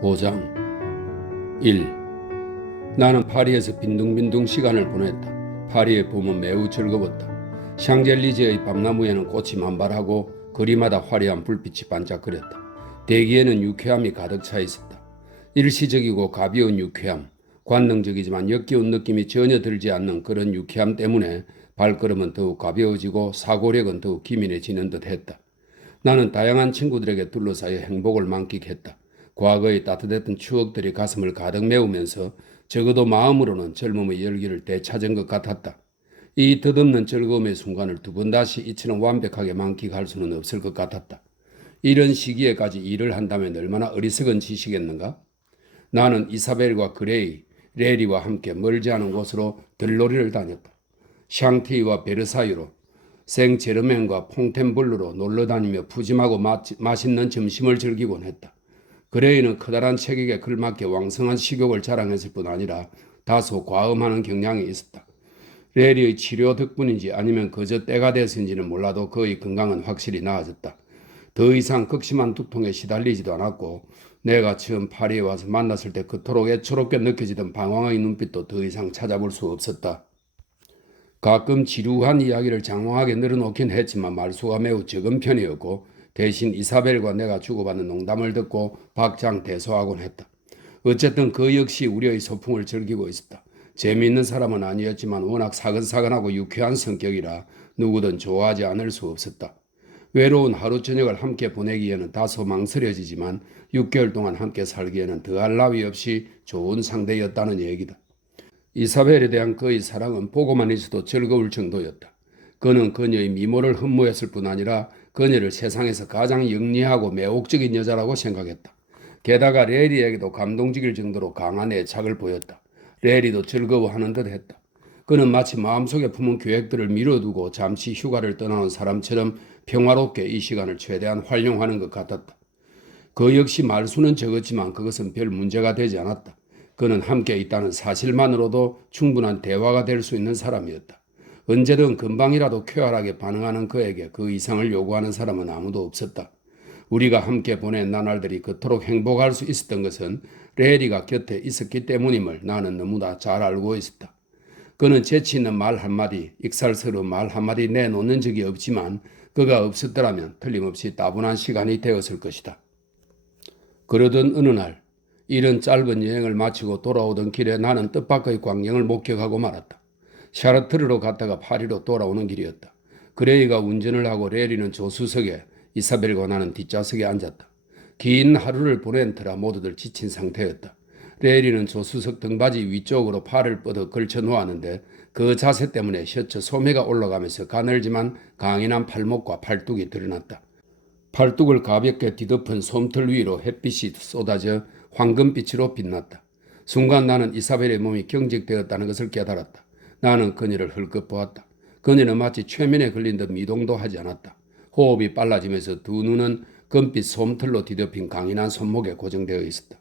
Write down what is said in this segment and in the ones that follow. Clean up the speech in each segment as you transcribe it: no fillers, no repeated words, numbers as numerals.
5장 1. 나는 파리에서 빈둥빈둥 시간을 보냈다. 파리의 봄은 매우 즐거웠다. 샹젤리제의 밤나무에는 꽃이 만발하고 거리마다 화려한 불빛이 반짝거렸다. 대기에는 유쾌함이 가득 차 있었다. 일시적이고 가벼운 유쾌함, 관능적이지만 역겨운 느낌이 전혀 들지 않는 그런 유쾌함 때문에 발걸음은 더욱 가벼워지고 사고력은 더욱 기민해지는 듯 했다. 나는 다양한 친구들에게 둘러싸여 행복을 만끽했다. 과거의 따뜻했던 추억들이 가슴을 가득 메우면서 적어도 마음으로는 젊음의 열기를 되찾은 것 같았다. 이 덧없는 즐거움의 순간을 두 번 다시 이처럼 완벽하게 만끽할 수는 없을 것 같았다. 이런 시기에까지 일을 한다면 얼마나 어리석은 짓이겠는가? 나는 이사벨과 그레이, 레리와 함께 멀지 않은 곳으로 들놀이를 다녔다. 샹티와 베르사유로, 생제르맹과 퐁텐블루로 놀러다니며 푸짐하고 맛있는 점심을 즐기곤 했다. 그레이는 커다란 체격에 걸맞게 왕성한 식욕을 자랑했을 뿐 아니라 다소 과음하는 경향이 있었다. 레리의 치료 덕분인지 아니면 그저 때가 돼서인지는 몰라도 그의 건강은 확실히 나아졌다. 더 이상 극심한 두통에 시달리지도 않았고 내가 처음 파리에 와서 만났을 때 그토록 애처롭게 느껴지던 방황의 눈빛도 더 이상 찾아볼 수 없었다. 가끔 지루한 이야기를 장황하게 늘어놓긴 했지만 말수가 매우 적은 편이었고 대신 이사벨과 내가 주고받는 농담을 듣고 박장대소하곤 했다. 어쨌든 그 역시 우리의 소풍을 즐기고 있었다. 재미있는 사람은 아니었지만 워낙 사근사근하고 유쾌한 성격이라 누구든 좋아하지 않을 수 없었다. 외로운 하루 저녁을 함께 보내기에는 다소 망설여지지만 6개월 동안 함께 살기에는 더할 나위 없이 좋은 상대였다는 얘기다. 이사벨에 대한 그의 사랑은 보고만 있어도 즐거울 정도였다. 그는 그녀의 미모를 흠모했을 뿐 아니라 그녀를 세상에서 가장 영리하고 매혹적인 여자라고 생각했다. 게다가 레리에게도 감동적일 정도로 강한 애착을 보였다. 레리도 즐거워하는 듯 했다. 그는 마치 마음속에 품은 계획들을 미뤄두고 잠시 휴가를 떠나는 사람처럼 평화롭게 이 시간을 최대한 활용하는 것 같았다. 그 역시 말수는 적었지만 그것은 별 문제가 되지 않았다. 그는 함께 있다는 사실만으로도 충분한 대화가 될 수 있는 사람이었다. 언제든 금방이라도 쾌활하게 반응하는 그에게 그 이상을 요구하는 사람은 아무도 없었다. 우리가 함께 보낸 나날들이 그토록 행복할 수 있었던 것은 레리가 곁에 있었기 때문임을 나는 너무나 잘 알고 있었다. 그는 재치 있는 말 한마디, 익살스러운 말 한마디 내놓는 적이 없지만 그가 없었더라면 틀림없이 따분한 시간이 되었을 것이다. 그러던 어느 날 이런 짧은 여행을 마치고 돌아오던 길에 나는 뜻밖의 광경을 목격하고 말았다. 샤르트르로 갔다가 파리로 돌아오는 길이었다. 그레이가 운전을 하고 레리는 조수석에 이사벨과 나는 뒷좌석에 앉았다. 긴 하루를 보낸 터라 모두들 지친 상태였다. 레리는 조수석 등받이 위쪽으로 팔을 뻗어 걸쳐 놓았는데 그 자세 때문에 셔츠 소매가 올라가면서 가늘지만 강인한 팔목과 팔뚝이 드러났다. 팔뚝을 가볍게 뒤덮은 솜털 위로 햇빛이 쏟아져 황금빛으로 빛났다. 순간 나는 이사벨의 몸이 경직되었다는 것을 깨달았다. 나는 그녀를 흘끗 보았다. 그녀는 마치 최면에 걸린 듯 미동도 하지 않았다. 호흡이 빨라지면서 두 눈은 금빛 솜털로 뒤덮인 강인한 손목에 고정되어 있었다.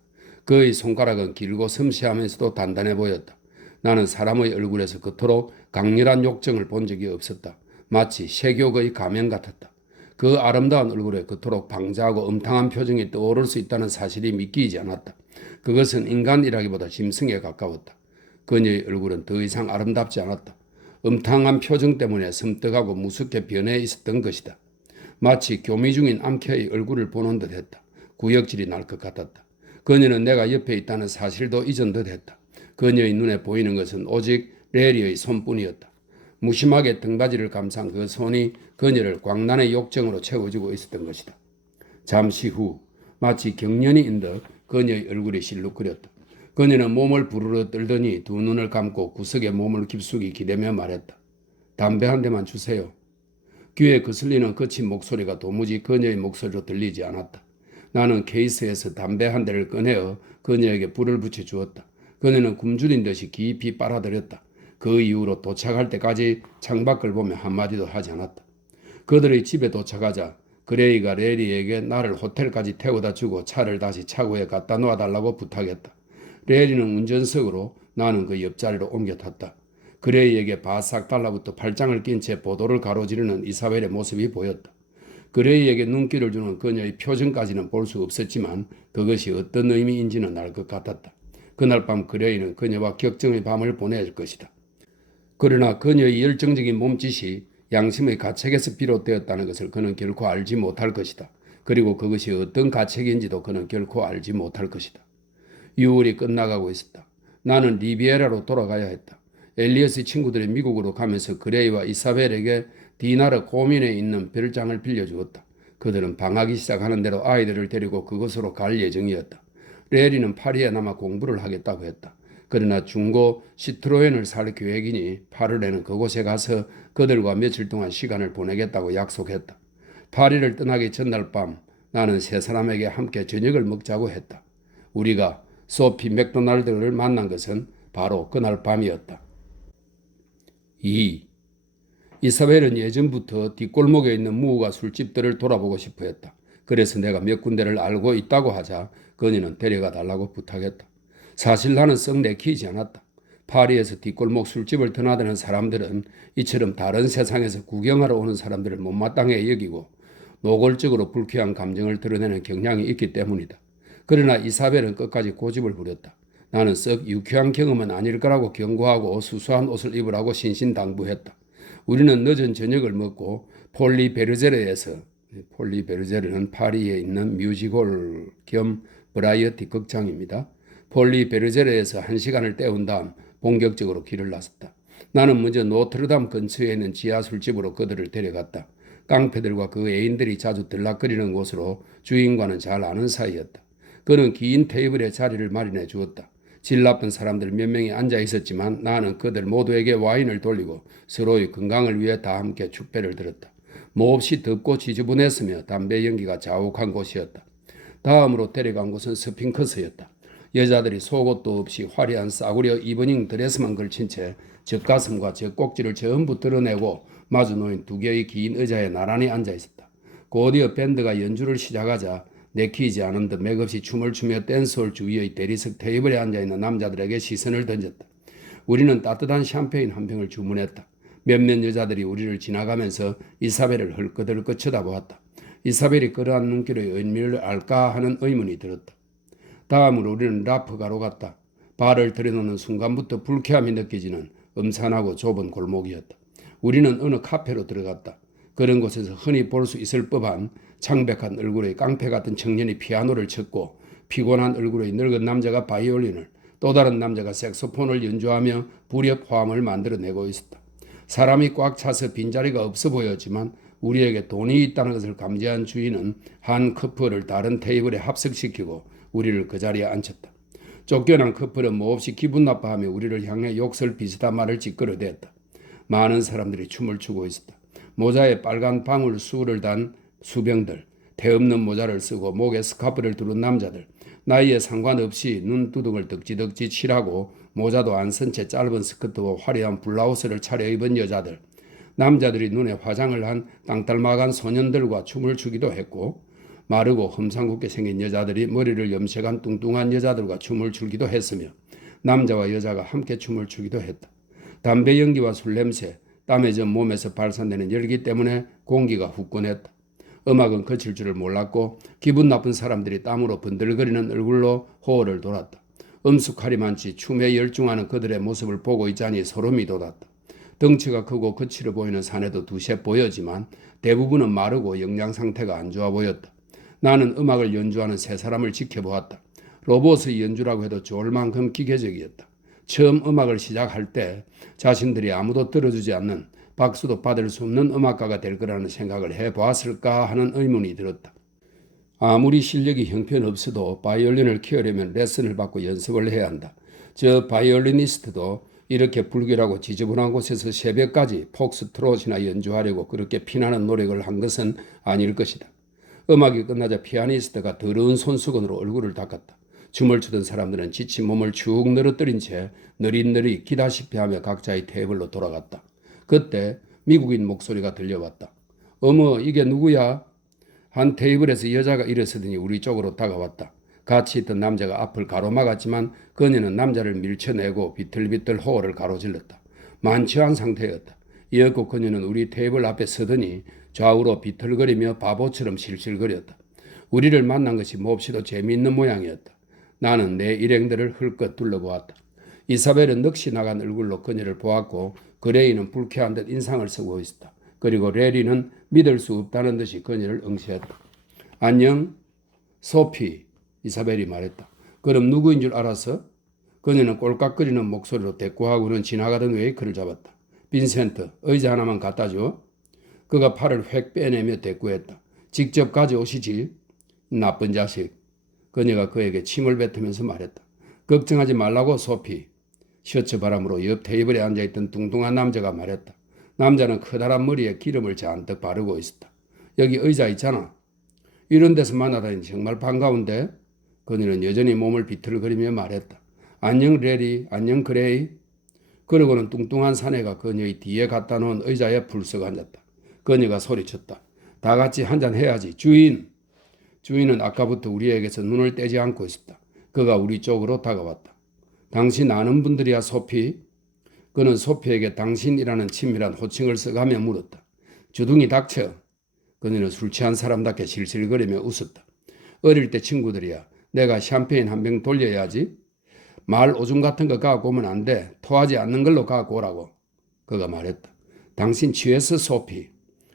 그의 손가락은 길고 섬세하면서도 단단해 보였다. 나는 사람의 얼굴에서 그토록 강렬한 욕정을 본 적이 없었다. 마치 세교의 가면 같았다. 그 아름다운 얼굴에 그토록 방자하고 음탕한 표정이 떠오를 수 있다는 사실이 믿기지 않았다. 그것은 인간이라기보다 짐승에 가까웠다. 그녀의 얼굴은 더 이상 아름답지 않았다. 음탕한 표정 때문에 섬뜩하고 무섭게 변해 있었던 것이다. 마치 교미 중인 암캐의 얼굴을 보는 듯 했다. 구역질이 날 것 같았다. 그녀는 내가 옆에 있다는 사실도 잊은 듯 했다. 그녀의 눈에 보이는 것은 오직 레리의 손뿐이었다. 무심하게 등받이를 감싼 그 손이 그녀를 광란의 욕정으로 채워주고 있었던 것이다. 잠시 후 마치 경련이인 듯 그녀의 얼굴이 실룩거렸다. 그녀는 몸을 부르르 떨더니 두 눈을 감고 구석에 몸을 깊숙이 기대며 말했다. 담배 한 대만 주세요. 귀에 거슬리는 거친 목소리가 도무지 그녀의 목소리로 들리지 않았다. 나는 케이스에서 담배 한 대를 꺼내어 그녀에게 불을 붙여주었다. 그녀는 굶주린 듯이 깊이 빨아들였다. 그 이후로 도착할 때까지 창밖을 보며 한마디도 하지 않았다. 그들의 집에 도착하자 그레이가 레리에게 나를 호텔까지 태워다 주고 차를 다시 차고에 갖다 놓아달라고 부탁했다. 레리는 운전석으로 나는 그 옆자리로 옮겨 탔다. 그레이에게 바싹 달라붙어 팔짱을 낀 채 보도를 가로지르는 이사벨의 모습이 보였다. 그레이에게 눈길을 주는 그녀의 표정까지는 볼 수 없었지만 그것이 어떤 의미인지는 알 것 같았다. 그날 밤 그레이는 그녀와 격정의 밤을 보낼 것이다. 그러나 그녀의 열정적인 몸짓이 양심의 가책에서 비롯되었다는 것을 그는 결코 알지 못할 것이다. 그리고 그것이 어떤 가책인지도 그는 결코 알지 못할 것이다. 6월이 끝나가고 있었다. 나는 리비에라로 돌아가야 했다. 엘리엇의 친구들이 미국으로 가면서 그레이와 이사벨에게 디나르 고민에 있는 별장을 빌려주었다. 그들은 방학이 시작하는 대로 아이들을 데리고 그곳으로 갈 예정이었다. 레리는 파리에 남아 공부를 하겠다고 했다. 그러나 중고 시트로엔을 살 계획이니 8월에는 그곳에 가서 그들과 며칠 동안 시간을 보내겠다고 약속했다. 파리를 떠나기 전날 밤 나는 세 사람에게 함께 저녁을 먹자고 했다. 우리가 소피 맥도날드를 만난 것은 바로 그날 밤이었다. 2. 이사벨은 예전부터 뒷골목에 있는 무허가 술집들을 돌아보고 싶어 했다. 그래서 내가 몇 군데를 알고 있다고 하자 그녀는 데려가 달라고 부탁했다. 사실 나는 썩 내키지 않았다. 파리에서 뒷골목 술집을 드나드는 사람들은 이처럼 다른 세상에서 구경하러 오는 사람들을 못마땅해 여기고 노골적으로 불쾌한 감정을 드러내는 경향이 있기 때문이다. 그러나 이사벨은 끝까지 고집을 부렸다. 나는 썩 유쾌한 경험은 아닐 거라고 경고하고 수수한 옷을 입으라고 신신당부했다. 우리는 늦은 저녁을 먹고 폴리 베르제르에서, 폴리 베르제르는 파리에 있는 뮤지컬 겸 브라이어티 극장입니다. 폴리 베르제르에서 1시간을 때운 다음 본격적으로 길을 나섰다. 나는 먼저 노트르담 근처에 있는 지하 술집으로 그들을 데려갔다. 깡패들과 그 애인들이 자주 들락거리는 곳으로 주인과는 잘 아는 사이였다. 그는 긴 테이블에 자리를 마련해 주었다. 질 나쁜 사람들 몇 명이 앉아 있었지만 나는 그들 모두에게 와인을 돌리고 서로의 건강을 위해 다 함께 축배를 들었다. 몹시 덥고 지저분했으며 담배 연기가 자욱한 곳이었다. 다음으로 데려간 곳은 스핑크스였다. 여자들이 속옷도 없이 화려한 싸구려 이브닝 드레스만 걸친 채 젖가슴과 젖꼭지를 전부 드러내고 마주 놓인 두 개의 긴 의자에 나란히 앉아 있었다. 곧이어 밴드가 연주를 시작하자 내키지 않은 듯 맥없이 춤을 추며 댄스홀 주위의 대리석 테이블에 앉아있는 남자들에게 시선을 던졌다. 우리는 따뜻한 샴페인 한 병을 주문했다. 몇몇 여자들이 우리를 지나가면서 이사벨을 헐끄덜끄 쳐다보았다. 이사벨이 그러한 눈길의 의미를 알까 하는 의문이 들었다. 다음으로 우리는 라프가로 갔다. 발을 들여놓는 순간부터 불쾌함이 느껴지는 음산하고 좁은 골목이었다. 우리는 어느 카페로 들어갔다. 그런 곳에서 흔히 볼 수 있을 법한 창백한 얼굴의 깡패 같은 청년이 피아노를 쳤고 피곤한 얼굴의 늙은 남자가 바이올린을 또 다른 남자가 색소폰을 연주하며 불협 화음을 만들어내고 있었다. 사람이 꽉 차서 빈자리가 없어 보였지만 우리에게 돈이 있다는 것을 감지한 주인은 한 커플을 다른 테이블에 합석시키고 우리를 그 자리에 앉혔다. 쫓겨난 커플은 몹시 기분 나빠하며 우리를 향해 욕설 비슷한 말을 찌끄러댔다. 많은 사람들이 춤을 추고 있었다. 모자에 빨간 방울 수를 단 수병들, 태 없는 모자를 쓰고 목에 스카프를 두른 남자들, 나이에 상관없이 눈두덩을 덕지덕지 칠하고 모자도 안 쓴 채 짧은 스커트와 화려한 블라우스를 차려입은 여자들, 남자들이 눈에 화장을 한 땅딸막한 소년들과 춤을 추기도 했고 마르고 험상궂게 생긴 여자들이 머리를 염색한 뚱뚱한 여자들과 춤을 추기도 했으며 남자와 여자가 함께 춤을 추기도 했다. 담배 연기와 술 냄새, 땀에 젖은 몸에서 발산되는 열기 때문에 공기가 후끈했다. 음악은 그칠 줄을 몰랐고 기분 나쁜 사람들이 땀으로 번들거리는 얼굴로 호호를 돌았다. 음숙하리만치 춤에 열중하는 그들의 모습을 보고 있자니 소름이 돋았다. 덩치가 크고 거칠어 보이는 사내도 두세 보였지만 대부분은 마르고 영양 상태가 안 좋아 보였다. 나는 음악을 연주하는 세 사람을 지켜보았다. 로봇의 연주라고 해도 좋을 만큼 기계적이었다. 처음 음악을 시작할 때 자신들이 아무도 들어주지 않는 박수도 받을 수 없는 음악가가 될 거라는 생각을 해보았을까 하는 의문이 들었다. 아무리 실력이 형편없어도 바이올린을 키우려면 레슨을 받고 연습을 해야 한다. 저 바이올리니스트도 이렇게 불길하고 지저분한 곳에서 새벽까지 폭스트롯이나 연주하려고 그렇게 피나는 노력을 한 것은 아닐 것이다. 음악이 끝나자 피아니스트가 더러운 손수건으로 얼굴을 닦았다. 춤을 추던 사람들은 지친 몸을 축 늘어뜨린 채 느릿느릿 기다시피 하며 각자의 테이블로 돌아갔다. 그때 미국인 목소리가 들려왔다. 어머, 이게 누구야? 한 테이블에서 여자가 일어서더니 우리 쪽으로 다가왔다. 같이 있던 남자가 앞을 가로막았지만 그녀는 남자를 밀쳐내고 비틀비틀 호호를 가로질렀다. 만취한 상태였다. 이윽고 그녀는 우리 테이블 앞에 서더니 좌우로 비틀거리며 바보처럼 실실거렸다. 우리를 만난 것이 몹시도 재미있는 모양이었다. 나는 내 일행들을 흘끗 둘러보았다. 이사벨은 넋이 나간 얼굴로 그녀를 보았고 그레이는 불쾌한 듯 인상을 쓰고 있었다. 그리고 레리는 믿을 수 없다는 듯이 그녀를 응시했다. 안녕, 소피, 이사벨이 말했다. 그럼 누구인 줄 알았어? 그녀는 꼴깍거리는 목소리로 대꾸하고는 지나가던 웨이크를 잡았다. 빈센트, 의자 하나만 갖다 줘. 그가 팔을 획 빼내며 대꾸했다. 직접 가져오시지. 나쁜 자식. 그녀가 그에게 침을 뱉으면서 말했다. 걱정하지 말라고 소피. 셔츠 바람으로 옆 테이블에 앉아있던 뚱뚱한 남자가 말했다. 남자는 커다란 머리에 기름을 잔뜩 바르고 있었다. 여기 의자 있잖아. 이런 데서 만나다니 정말 반가운데. 그녀는 여전히 몸을 비틀거리며 말했다. 안녕 레리, 안녕 그레이. 그러고는 뚱뚱한 사내가 그녀의 뒤에 갖다 놓은 의자에 불썩 앉았다. 그녀가 소리쳤다. 다 같이 한잔 해야지. 주인. 주인은 아까부터 우리에게서 눈을 떼지 않고 있었다. 그가 우리 쪽으로 다가왔다. 당신 아는 분들이야 소피? 그는 소피에게 당신이라는 친밀한 호칭을 써가며 물었다. 주둥이 닥쳐. 그녀는 술 취한 사람답게 실실거리며 웃었다. 어릴 때 친구들이야. 내가 샴페인 한 병 돌려야지. 말 오줌 같은 거 갖고 오면 안 돼. 토하지 않는 걸로 갖고 오라고. 그가 말했다. 당신 취했어 소피.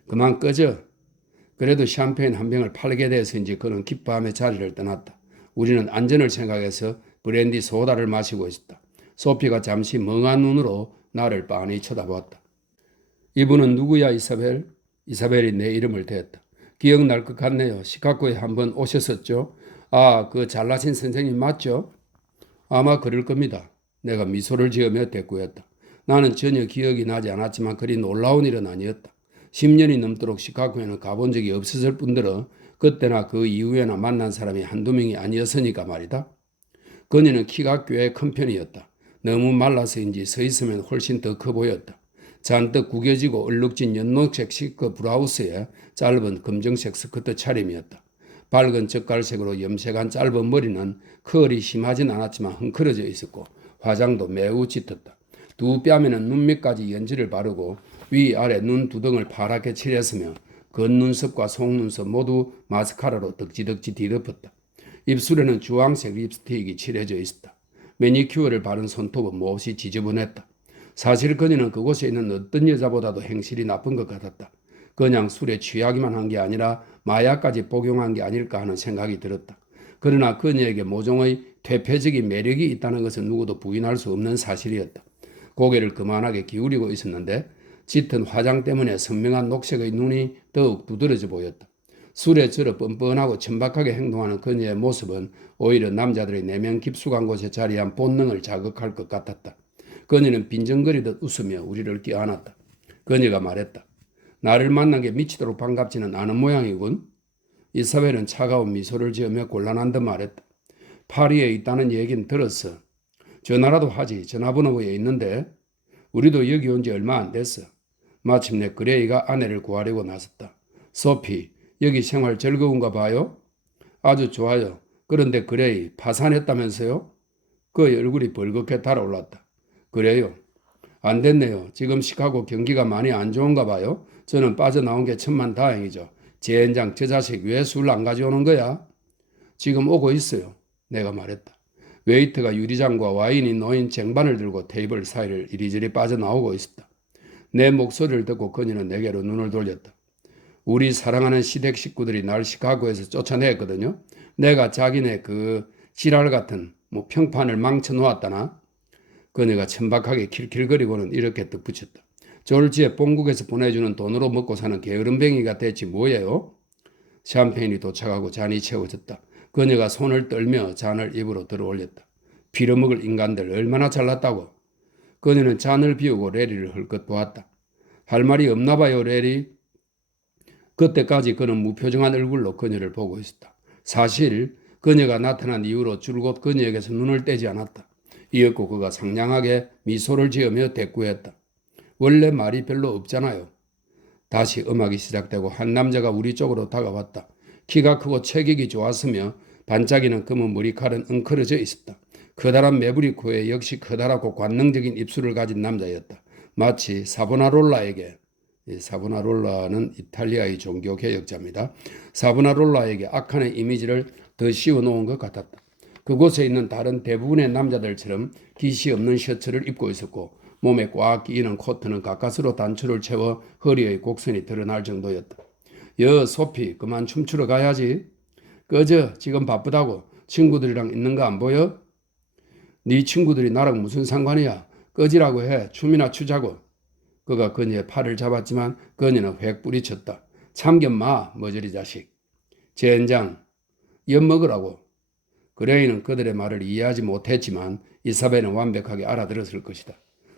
그만 꺼져. 그래도 샴페인 한 병을 팔게 돼서인지 그는 기뻐하며 자리를 떠났다. 우리는 안전을 생각해서 브랜디 소다를 마시고 있었다. 소피가 잠시 멍한 눈으로 나를 빤히 쳐다보았다. 이분은 누구야 이사벨? 이사벨이 내 이름을 대했다. 기억날 것 같네요. 시카고에 한번 오셨었죠? 아, 그 잘나신 선생님 맞죠? 아마 그럴 겁니다. 내가 미소를 지으며 대꾸했다. 나는 전혀 기억이 나지 않았지만 그리 놀라운 일은 아니었다. 10년이 넘도록 시카고에는 가본 적이 없었을 뿐더러 그때나 그 이후에나 만난 사람이 한두 명이 아니었으니까 말이다. 그녀는 키가 꽤 큰 편이었다. 너무 말라서인지 서 있으면 훨씬 더 커 보였다. 잔뜩 구겨지고 얼룩진 연녹색 시크 브라우스에 짧은 검정색 스커트 차림이었다. 밝은 젓갈색으로 염색한 짧은 머리는 컬이 심하진 않았지만 흥크러져 있었고 화장도 매우 짙었다. 두 뺨에는 눈밑까지 연지를 바르고 위아래 눈 두덩을 파랗게 칠했으며 겉눈썹과 속눈썹 모두 마스카라로 덕지덕지 뒤덮었다. 입술에는 주황색 립스틱이 칠해져 있었다. 매니큐어를 바른 손톱은 몹시 지저분했다. 사실 그녀는 그곳에 있는 어떤 여자보다도 행실이 나쁜 것 같았다. 그냥 술에 취하기만 한 게 아니라 마약까지 복용한 게 아닐까 하는 생각이 들었다. 그러나 그녀에게 모종의 퇴폐적인 매력이 있다는 것은 누구도 부인할 수 없는 사실이었다. 고개를 그만하게 기울이고 있었는데 짙은 화장 때문에 선명한 녹색의 눈이 더욱 두드러져 보였다. 술에 절어 뻔뻔하고 천박하게 행동하는 그녀의 모습은 오히려 남자들의 내면 깊숙한 곳에 자리한 본능을 자극할 것 같았다. 그녀는 빈정거리듯 웃으며 우리를 껴안았다. 그녀가 말했다. 나를 만난 게 미치도록 반갑지는 않은 모양이군. 이사벨은 차가운 미소를 지으며 곤란한 듯 말했다. 파리에 있다는 얘기는 들었어. 전화라도 하지. 전화번호에 있는데. 우리도 여기 온 지 얼마 안 됐어. 마침내 그레이가 아내를 구하려고 나섰다. 소피, 여기 생활 즐거운가 봐요? 아주 좋아요. 그런데 그레이, 파산했다면서요? 그 얼굴이 벌겋게 달아올랐다. 그래요. 안 됐네요. 지금 시카고 경기가 많이 안 좋은가 봐요. 저는 빠져나온 게 천만다행이죠. 젠장 저 자식 왜 술 안 가져오는 거야? 지금 오고 있어요. 내가 말했다. 웨이터가 유리잔과 와인이 놓인 쟁반을 들고 테이블 사이를 이리저리 빠져나오고 있었다. 내 목소리를 듣고 그녀는 내게로 눈을 돌렸다. 우리 사랑하는 시댁 식구들이 날 시카고에서 쫓아냈거든요. 내가 자기네 그 지랄 같은 평판을 망쳐놓았다나? 그녀가 천박하게 킬킬거리고는 이렇게 덧붙였다. 졸지에 본국에서 보내주는 돈으로 먹고 사는 게으름뱅이가 됐지 뭐예요? 샴페인이 도착하고 잔이 채워졌다. 그녀가 손을 떨며 잔을 입으로 들어올렸다. 빌어먹을 인간들 얼마나 잘났다고. 그녀는 잔을 비우고 레리를 헐끗 보았다. 할 말이 없나 봐요 레리. 그때까지 그는 무표정한 얼굴로 그녀를 보고 있었다. 사실 그녀가 나타난 이후로 줄곧 그녀에게서 눈을 떼지 않았다. 이었고 그가 상냥하게 미소를 지으며 대꾸했다. 원래 말이 별로 없잖아요. 다시 음악이 시작되고 한 남자가 우리 쪽으로 다가왔다. 키가 크고 체격이 좋았으며 반짝이는 검은 머리칼은 엉클어져 있었다. 커다란 매부리 코에 역시 커다랗고 관능적인 입술을 가진 남자였다. 마치 사보나롤라에게 이 사보나롤라는 이탈리아의 종교개혁자입니다. 사보나롤라에게 악한의 이미지를 더 씌워놓은 것 같았다. 그곳에 있는 다른 대부분의 남자들처럼 깃이 없는 셔츠를 입고 있었고 몸에 꽉 끼이는 코트는 가까스로 단추를 채워 허리의 곡선이 드러날 정도였다. 소피, 그만 춤추러 가야지. 꺼져, 지금 바쁘다고. 친구들이랑 있는 거 안 보여? 네 친구들이 나랑 무슨 상관이야. 꺼지라고 해. 춤이나 추자고. 그가 그녀의 팔을 잡았지만 그녀는 획 뿌리쳤다. 참견 마, 머저리 자식. 젠장, 엿먹으라고. 그레이는 그들의 말을 이해하지 못했지만 이사벨은 완벽하게 알아들었을 것이다.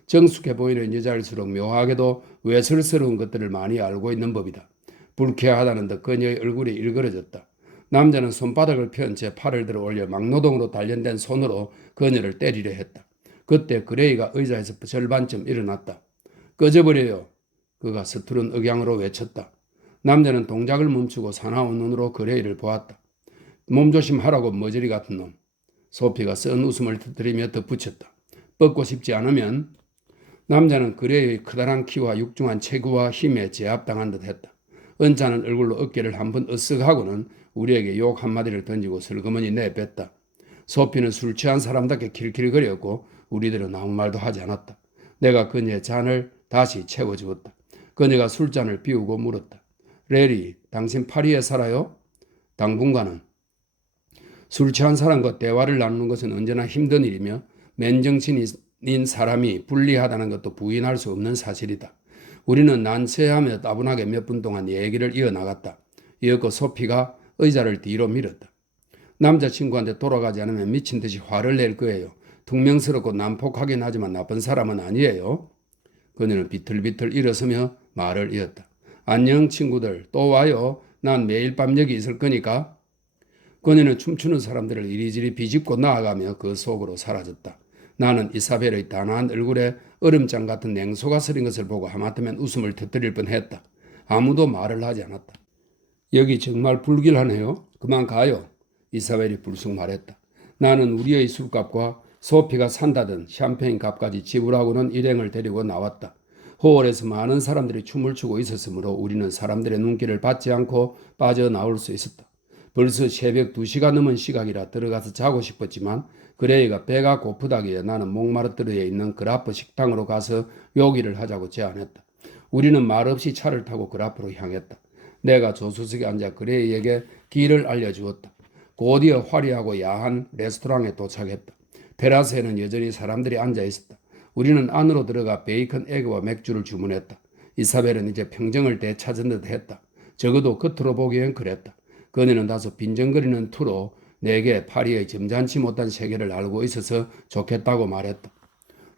정숙해 보이는 여자일수록 묘하게도 외설스러운 것들을 많이 알고 있는 법이다. 불쾌하다는 듯 그녀의 얼굴이 일그러졌다. 남자는 손바닥을 편 채 팔을 들어 올려 막노동으로 단련된 손으로 그녀를 때리려 했다. 그때 그레이가 의자에서 절반쯤 일어났다. 꺼져버려요. 그가 서투른 억양으로 외쳤다. 남자는 동작을 멈추고 사나운 눈으로 그레이를 보았다. 몸조심하라고 머저리 같은 놈. 소피가 쓴 웃음을 터뜨리며 덧붙였다. 뻗고 싶지 않으면. 남자는 그레이의 커다란 키와 육중한 체구와 힘에 제압당한 듯 했다. 언짢은 얼굴로 어깨를 한번 으쓱하고는 우리에게 욕 한마디를 던지고 슬그머니 내뱉다. 소피는 술 취한 사람답게 킬킬거렸고 우리들은 아무 말도 하지 않았다. 내가 그녀의 잔을 다시 채워주었다. 그녀가 술잔을 비우고 물었다. 레리, 당신 파리에 살아요? 당분간은. 술 취한 사람과 대화를 나누는 것은 언제나 힘든 일이며 맨정신인 사람이 불리하다는 것도 부인할 수 없는 사실이다. 우리는 난처하며 따분하게 몇 분 동안 얘기를 이어나갔다. 이었고 소피가 의자를 뒤로 밀었다. 남자친구한테 돌아가지 않으면 미친 듯이 화를 낼 거예요. 퉁명스럽고 난폭하긴 하지만 나쁜 사람은 아니에요. 그녀는 비틀비틀 일어서며 말을 이었다. 안녕 친구들, 또 와요. 난 매일 밤 여기 있을 거니까. 그녀는 춤추는 사람들을 이리저리 비집고 나아가며 그 속으로 사라졌다. 나는 이사벨의 단아한 얼굴에 얼음장 같은 냉소가 서린 것을 보고 하마터면 웃음을 터뜨릴 뻔했다. 아무도 말을 하지 않았다. 여기 정말 불길하네요. 그만 가요. 이사벨이 불쑥 말했다. 나는 우리의 술값과 소피가 산다던 샴페인 값까지 지불하고는 일행을 데리고 나왔다. 호월에서 많은 사람들이 춤을 추고 있었으므로 우리는 사람들의 눈길을 받지 않고 빠져나올 수 있었다. 벌써 새벽 2시가 넘은 시각이라 들어가서 자고 싶었지만 그레이가 배가 고프다기에 나는 몽마르트르에 있는 그라프 식당으로 가서 요기를 하자고 제안했다. 우리는 말없이 차를 타고 그라프로 향했다. 내가 조수석에 앉아 그레이에게 길을 알려주었다. 곧이어 화려하고 야한 레스토랑에 도착했다. 테라스에는 여전히 사람들이 앉아 있었다. 우리는 안으로 들어가 베이컨 에그와 맥주를 주문했다. 이사벨은 이제 평정을 되찾은 듯 했다. 적어도 겉으로 보기엔 그랬다. 그녀는 다소 빈정거리는 투로 내게 파리의 점잖지 못한 세계를 알고 있어서 좋겠다고 말했다.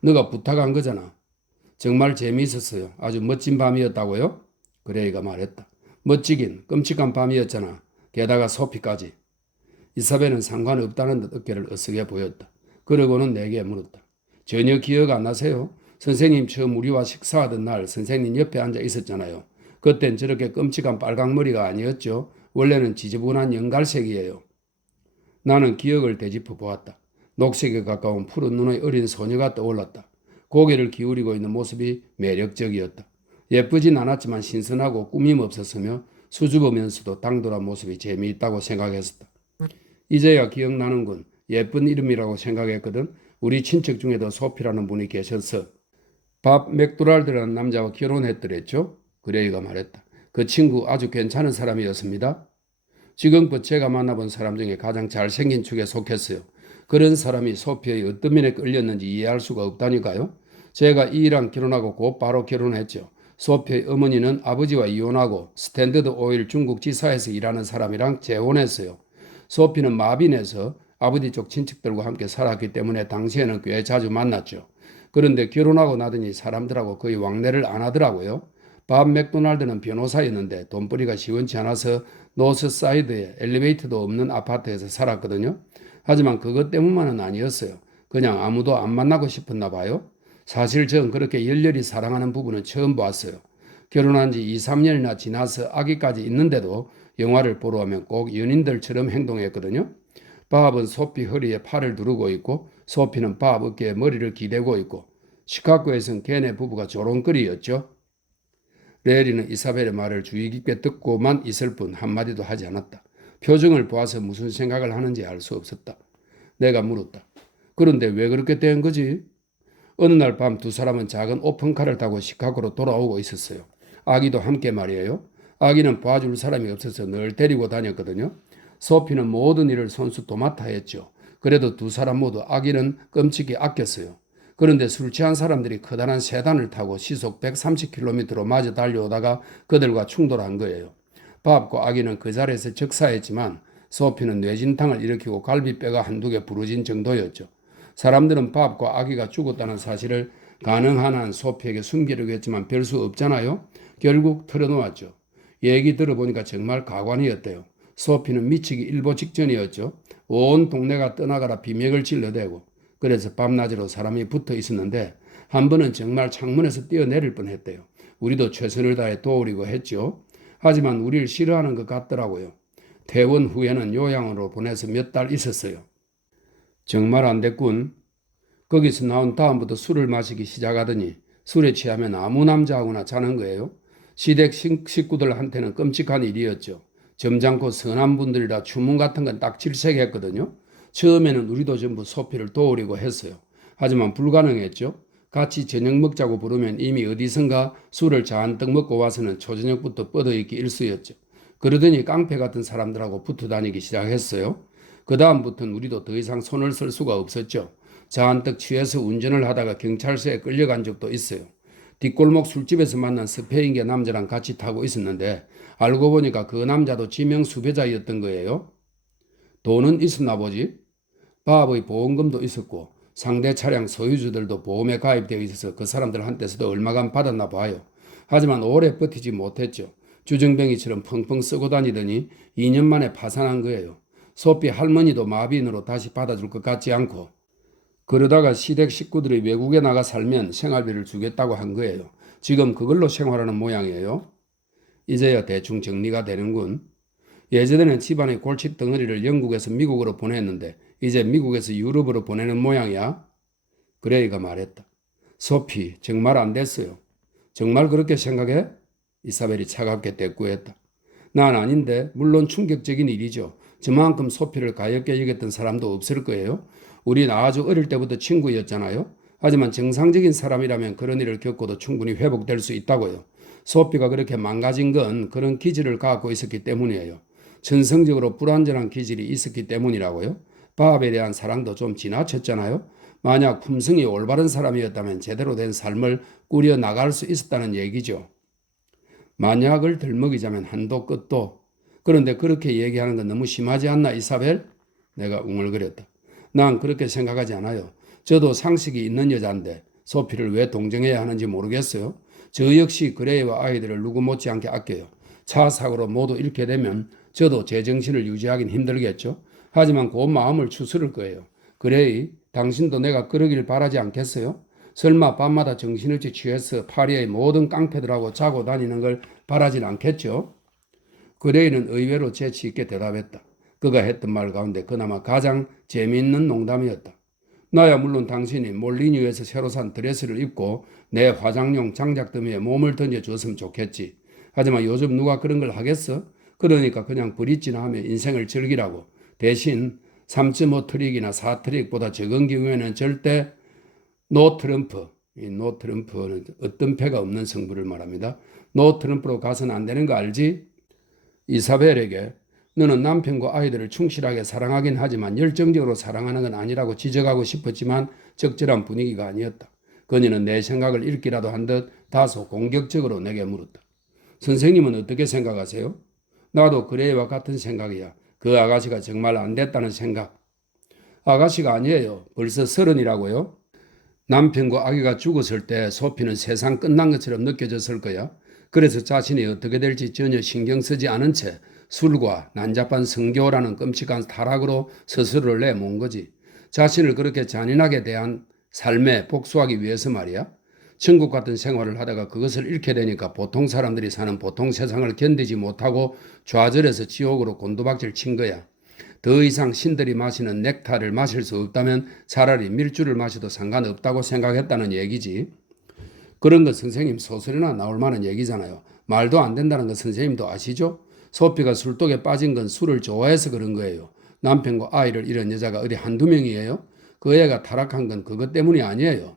너가 부탁한 거잖아. 정말 재미있었어요. 아주 멋진 밤이었다고요? 그레이가 말했다. 멋지긴 끔찍한 밤이었잖아. 게다가 소피까지. 이사벨은 상관없다는 듯 어깨를 으쓱해 보였다. 그러고는 내게 물었다. 전혀 기억 안 나세요? 선생님 처음 우리와 식사하던 날 선생님 옆에 앉아 있었잖아요. 그땐 저렇게 끔찍한 빨강머리가 아니었죠. 원래는 지저분한 연갈색이에요. 나는 기억을 되짚어 보았다. 녹색에 가까운 푸른 눈의 어린 소녀가 떠올랐다. 고개를 기울이고 있는 모습이 매력적이었다. 예쁘진 않았지만 신선하고 꾸밈 없었으며 수줍으면서도 당돌한 모습이 재미있다고 생각했었다. 이제야 기억나는군. 예쁜 이름이라고 생각했거든. 우리 친척 중에도 소피라는 분이 계셔서 밥 맥도날드라는 남자와 결혼했더랬죠. 그레이가 말했다. 그 친구 아주 괜찮은 사람이었습니다. 지금껏 제가 만나본 사람 중에 가장 잘생긴 축에 속했어요. 그런 사람이 소피의 어떤 면에 끌렸는지 이해할 수가 없다니까요. 제가 이랑 결혼하고 곧바로 결혼했죠. 소피의 어머니는 아버지와 이혼하고 스탠더드 오일 중국 지사에서 일하는 사람이랑 재혼했어요. 소피는 마빈에서 아버지 쪽 친척들과 함께 살았기 때문에 당시에는 꽤 자주 만났죠. 그런데 결혼하고 나더니 사람들하고 거의 왕래를 안 하더라고요. 밥 맥도날드는 변호사였는데 돈벌이가 시원치 않아서 노스사이드에 엘리베이터도 없는 아파트에서 살았거든요. 하지만 그것 때문만은 아니었어요. 그냥 아무도 안 만나고 싶었나 봐요. 사실 전 그렇게 열렬히 사랑하는 부부는 처음 봤어요. 결혼한 지 2, 3년이나 지나서 아기까지 있는데도 영화를 보러 오면 꼭 연인들처럼 행동했거든요. 밥은 소피 허리에 팔을 두르고 있고 소피는 밥 어깨에 머리를 기대고 있고 시카고에선 걔네 부부가 조롱거리였죠. 레리는 이사벨의 말을 주의 깊게 듣고만 있을 뿐 한마디도 하지 않았다. 표정을 보아서 무슨 생각을 하는지 알 수 없었다. 내가 물었다. 그런데 왜 그렇게 된 거지? 어느 날 밤 두 사람은 작은 오픈카를 타고 시카고로 돌아오고 있었어요. 아기도 함께 말이에요. 아기는 봐줄 사람이 없어서 늘 데리고 다녔거든요. 소피는 모든 일을 손수 도맡아 했죠. 그래도 두 사람 모두 아기는 끔찍이 아꼈어요. 그런데 술 취한 사람들이 커다란 세단을 타고 시속 130km로 마저 달려오다가 그들과 충돌한 거예요. 밥과 아기는 그 자리에서 즉사했지만 소피는 뇌진탕을 일으키고 갈비뼈가 한두 개 부러진 정도였죠. 사람들은 밥과 아기가 죽었다는 사실을 가능한 한 소피에게 숨기려고 했지만 별 수 없잖아요. 결국 털어놓았죠. 얘기 들어보니까 정말 가관이었대요. 소피는 미치기 일보 직전이었죠. 온 동네가 떠나가라 비명을 질러대고 그래서 밤낮으로 사람이 붙어 있었는데 한 번은 정말 창문에서 뛰어내릴 뻔했대요. 우리도 최선을 다해 도우려고 했죠. 하지만 우리를 싫어하는 것 같더라고요. 퇴원 후에는 요양으로 보내서 몇 달 있었어요. 정말 안 됐군. 거기서 나온 다음부터 술을 마시기 시작하더니 술에 취하면 아무 남자하고나 자는 거예요. 시댁 식구들한테는 끔찍한 일이었죠. 점잖고 선한 분들이라 주문 같은 건 딱 질색했거든요. 처음에는 우리도 전부 소피를 도우려고 했어요. 하지만 불가능했죠. 같이 저녁 먹자고 부르면 이미 어디선가 술을 잔뜩 먹고 와서는 초저녁부터 뻗어있기 일쑤였죠. 그러더니 깡패 같은 사람들하고 붙어 다니기 시작했어요. 그 다음부터는 우리도 더 이상 손을 쓸 수가 없었죠. 잔뜩 취해서 운전을 하다가 경찰서에 끌려간 적도 있어요. 뒷골목 술집에서 만난 스페인계 남자랑 같이 타고 있었는데 알고 보니까 그 남자도 지명 수배자였던 거예요. 돈은 있었나 보지? 밥의 보험금도 있었고 상대 차량 소유주들도 보험에 가입되어 있어서 그 사람들한테서도 얼마간 받았나 봐요. 하지만 오래 버티지 못했죠. 주정뱅이처럼 펑펑 쓰고 다니더니 2년 만에 파산한 거예요. 소피 할머니도 마비인으로 다시 받아줄 것 같지 않고 그러다가 시댁 식구들이 외국에 나가 살면 생활비를 주겠다고 한 거예요. 지금 그걸로 생활하는 모양이에요. 이제야 대충 정리가 되는군. 예전에는 집안의 골칫 덩어리를 영국에서 미국으로 보냈는데 이제 미국에서 유럽으로 보내는 모양이야. 그레이가 말했다. 소피 정말 안 됐어요. 정말 그렇게 생각해? 이사벨이 차갑게 대꾸했다. 난 아닌데 물론 충격적인 일이죠. 저만큼 소피를 가엽게 여겼던 사람도 없을 거예요. 우린 아주 어릴 때부터 친구였잖아요. 하지만 정상적인 사람이라면 그런 일을 겪어도 충분히 회복될 수 있다고요. 소피가 그렇게 망가진 건 그런 기질을 갖고 있었기 때문이에요. 전성적으로 불완전한 기질이 있었기 때문이라고요. 밥에 대한 사랑도 좀 지나쳤잖아요. 만약 품성이 올바른 사람이었다면 제대로 된 삶을 꾸려 나갈 수 있었다는 얘기죠. 만약을 들먹이자면 한도 끝도. 그런데 그렇게 얘기하는 건 너무 심하지 않나 이사벨? 내가 웅얼거렸다. 난 그렇게 생각하지 않아요. 저도 상식이 있는 여자인데 소피를 왜 동정해야 하는지 모르겠어요. 저 역시 그레이와 아이들을 누구 못지않게 아껴요. 차 사고로 모두 잃게 되면 저도 제 정신을 유지하긴 힘들겠죠. 하지만 그 마음을 추스를 거예요. 그레이, 당신도 내가 그러길 바라지 않겠어요? 설마 밤마다 정신없이 취해서 파리의 모든 깡패들하고 자고 다니는 걸 바라진 않겠죠? 그레이는 의외로 재치 있게 대답했다. 그가 했던 말 가운데 그나마 가장 재미있는 농담이었다. 나야 물론 당신이 몰리뉴에서 새로 산 드레스를 입고 내 화장용 장작더미에 몸을 던져줬으면 좋겠지. 하지만 요즘 누가 그런 걸 하겠어? 그러니까 그냥 브릿지나 하며 인생을 즐기라고. 대신 3.5 트릭이나 4 트릭보다 적은 경우에는 절대 노 트럼프, 이 노 트럼프는 어떤 패가 없는 성부를 말합니다. 노 트럼프로 가서는 안 되는 거 알지? 이사벨에게 너는 남편과 아이들을 충실하게 사랑하긴 하지만 열정적으로 사랑하는 건 아니라고 지적하고 싶었지만 적절한 분위기가 아니었다. 그녀는 내 생각을 읽기라도 한 듯 다소 공격적으로 내게 물었다. 선생님은 어떻게 생각하세요? 나도 그레이와 같은 생각이야. 그 아가씨가 정말 안 됐다는 생각. 아가씨가 아니에요. 벌써 30이라고요? 남편과 아기가 죽었을 때 소피는 세상 끝난 것처럼 느껴졌을 거야. 그래서 자신이 어떻게 될지 전혀 신경 쓰지 않은 채 술과 난잡한 성교라는 끔찍한 타락으로 스스로를 내몬 거지. 자신을 그렇게 잔인하게 대한 삶에 복수하기 위해서 말이야. 천국 같은 생활을 하다가 그것을 잃게 되니까 보통 사람들이 사는 보통 세상을 견디지 못하고 좌절해서 지옥으로 곤두박질 친 거야. 더 이상 신들이 마시는 넥타를 마실 수 없다면 차라리 밀주를 마셔도 상관없다고 생각했다는 얘기지. 그런 건 선생님 소설이나 나올 만한 얘기잖아요. 말도 안 된다는 거 선생님도 아시죠? 소피가 술독에 빠진 건 술을 좋아해서 그런 거예요. 남편과 아이를 잃은 여자가 어디 한두 명이에요? 그 애가 타락한 건 그것 때문이 아니에요.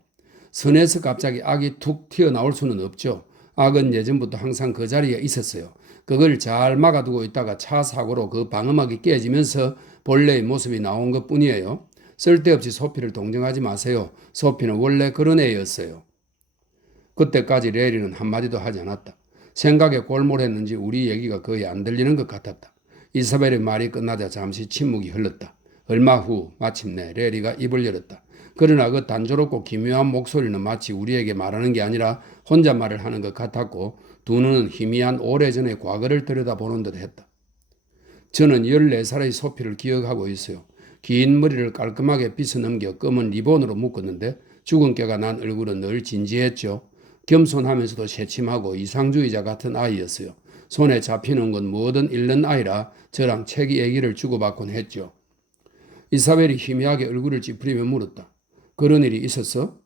선에서 갑자기 악이 툭 튀어나올 수는 없죠. 악은 예전부터 항상 그 자리에 있었어요. 그걸 잘 막아두고 있다가 차 사고로 그 방어막이 깨지면서 본래의 모습이 나온 것 뿐이에요. 쓸데없이 소피를 동정하지 마세요. 소피는 원래 그런 애였어요. 그때까지 레리는 한마디도 하지 않았다. 생각에 골몰했는지 우리 얘기가 거의 안 들리는 것 같았다. 이사벨의 말이 끝나자 잠시 침묵이 흘렀다. 얼마 후 마침내 레리가 입을 열었다. 그러나 그 단조롭고 기묘한 목소리는 마치 우리에게 말하는 게 아니라 혼잣말을 하는 것 같았고 두 눈은 희미한 오래전의 과거를 들여다보는 듯 했다. 저는 14살의 소피를 기억하고 있어요. 긴 머리를 깔끔하게 빗어넘겨 검은 리본으로 묶었는데 주근깨가 난 얼굴은 늘 진지했죠. 겸손하면서도 새침하고 이상주의자 같은 아이였어요. 손에 잡히는 건 뭐든 잃는 아이라 저랑 책 얘기를 주고받곤 했죠. 이사벨이 희미하게 얼굴을 찌푸리며 물었다. 그런 일이 있었어?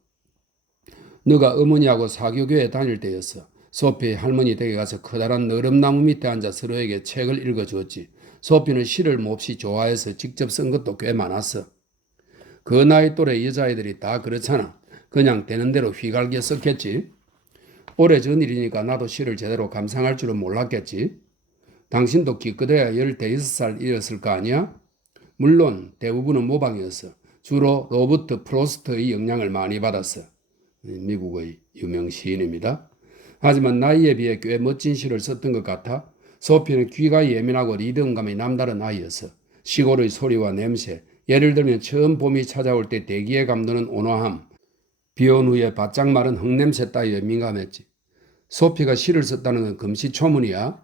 너가 어머니하고 사교교에 다닐 때였어. 소피의 할머니 댁에 가서 커다란 너름나무 밑에 앉아 서로에게 책을 읽어주었지. 소피는 시를 몹시 좋아해서 직접 쓴 것도 꽤 많았어. 그 나이 또래 여자애들이 다 그렇잖아. 그냥 되는 대로 휘갈겨 썼겠지. 오래전 일이니까 나도 시를 제대로 감상할 줄은 몰랐겠지. 당신도 기껏해야 15살이었을 거 아니야? 물론 대부분은 모방이었어. 주로 로버트 프로스트의 영향을 많이 받았어. 미국의 유명 시인입니다. 하지만 나이에 비해 꽤 멋진 시를 썼던 것 같아. 소피는 귀가 예민하고 리듬감이 남다른 아이였어. 시골의 소리와 냄새, 예를 들면 처음 봄이 찾아올 때 대기에 감도는 온화함, 비온 후에 바짝 마른 흙냄새 따위에 민감했지. 소피가 시를 썼다는 건 금시초문이야.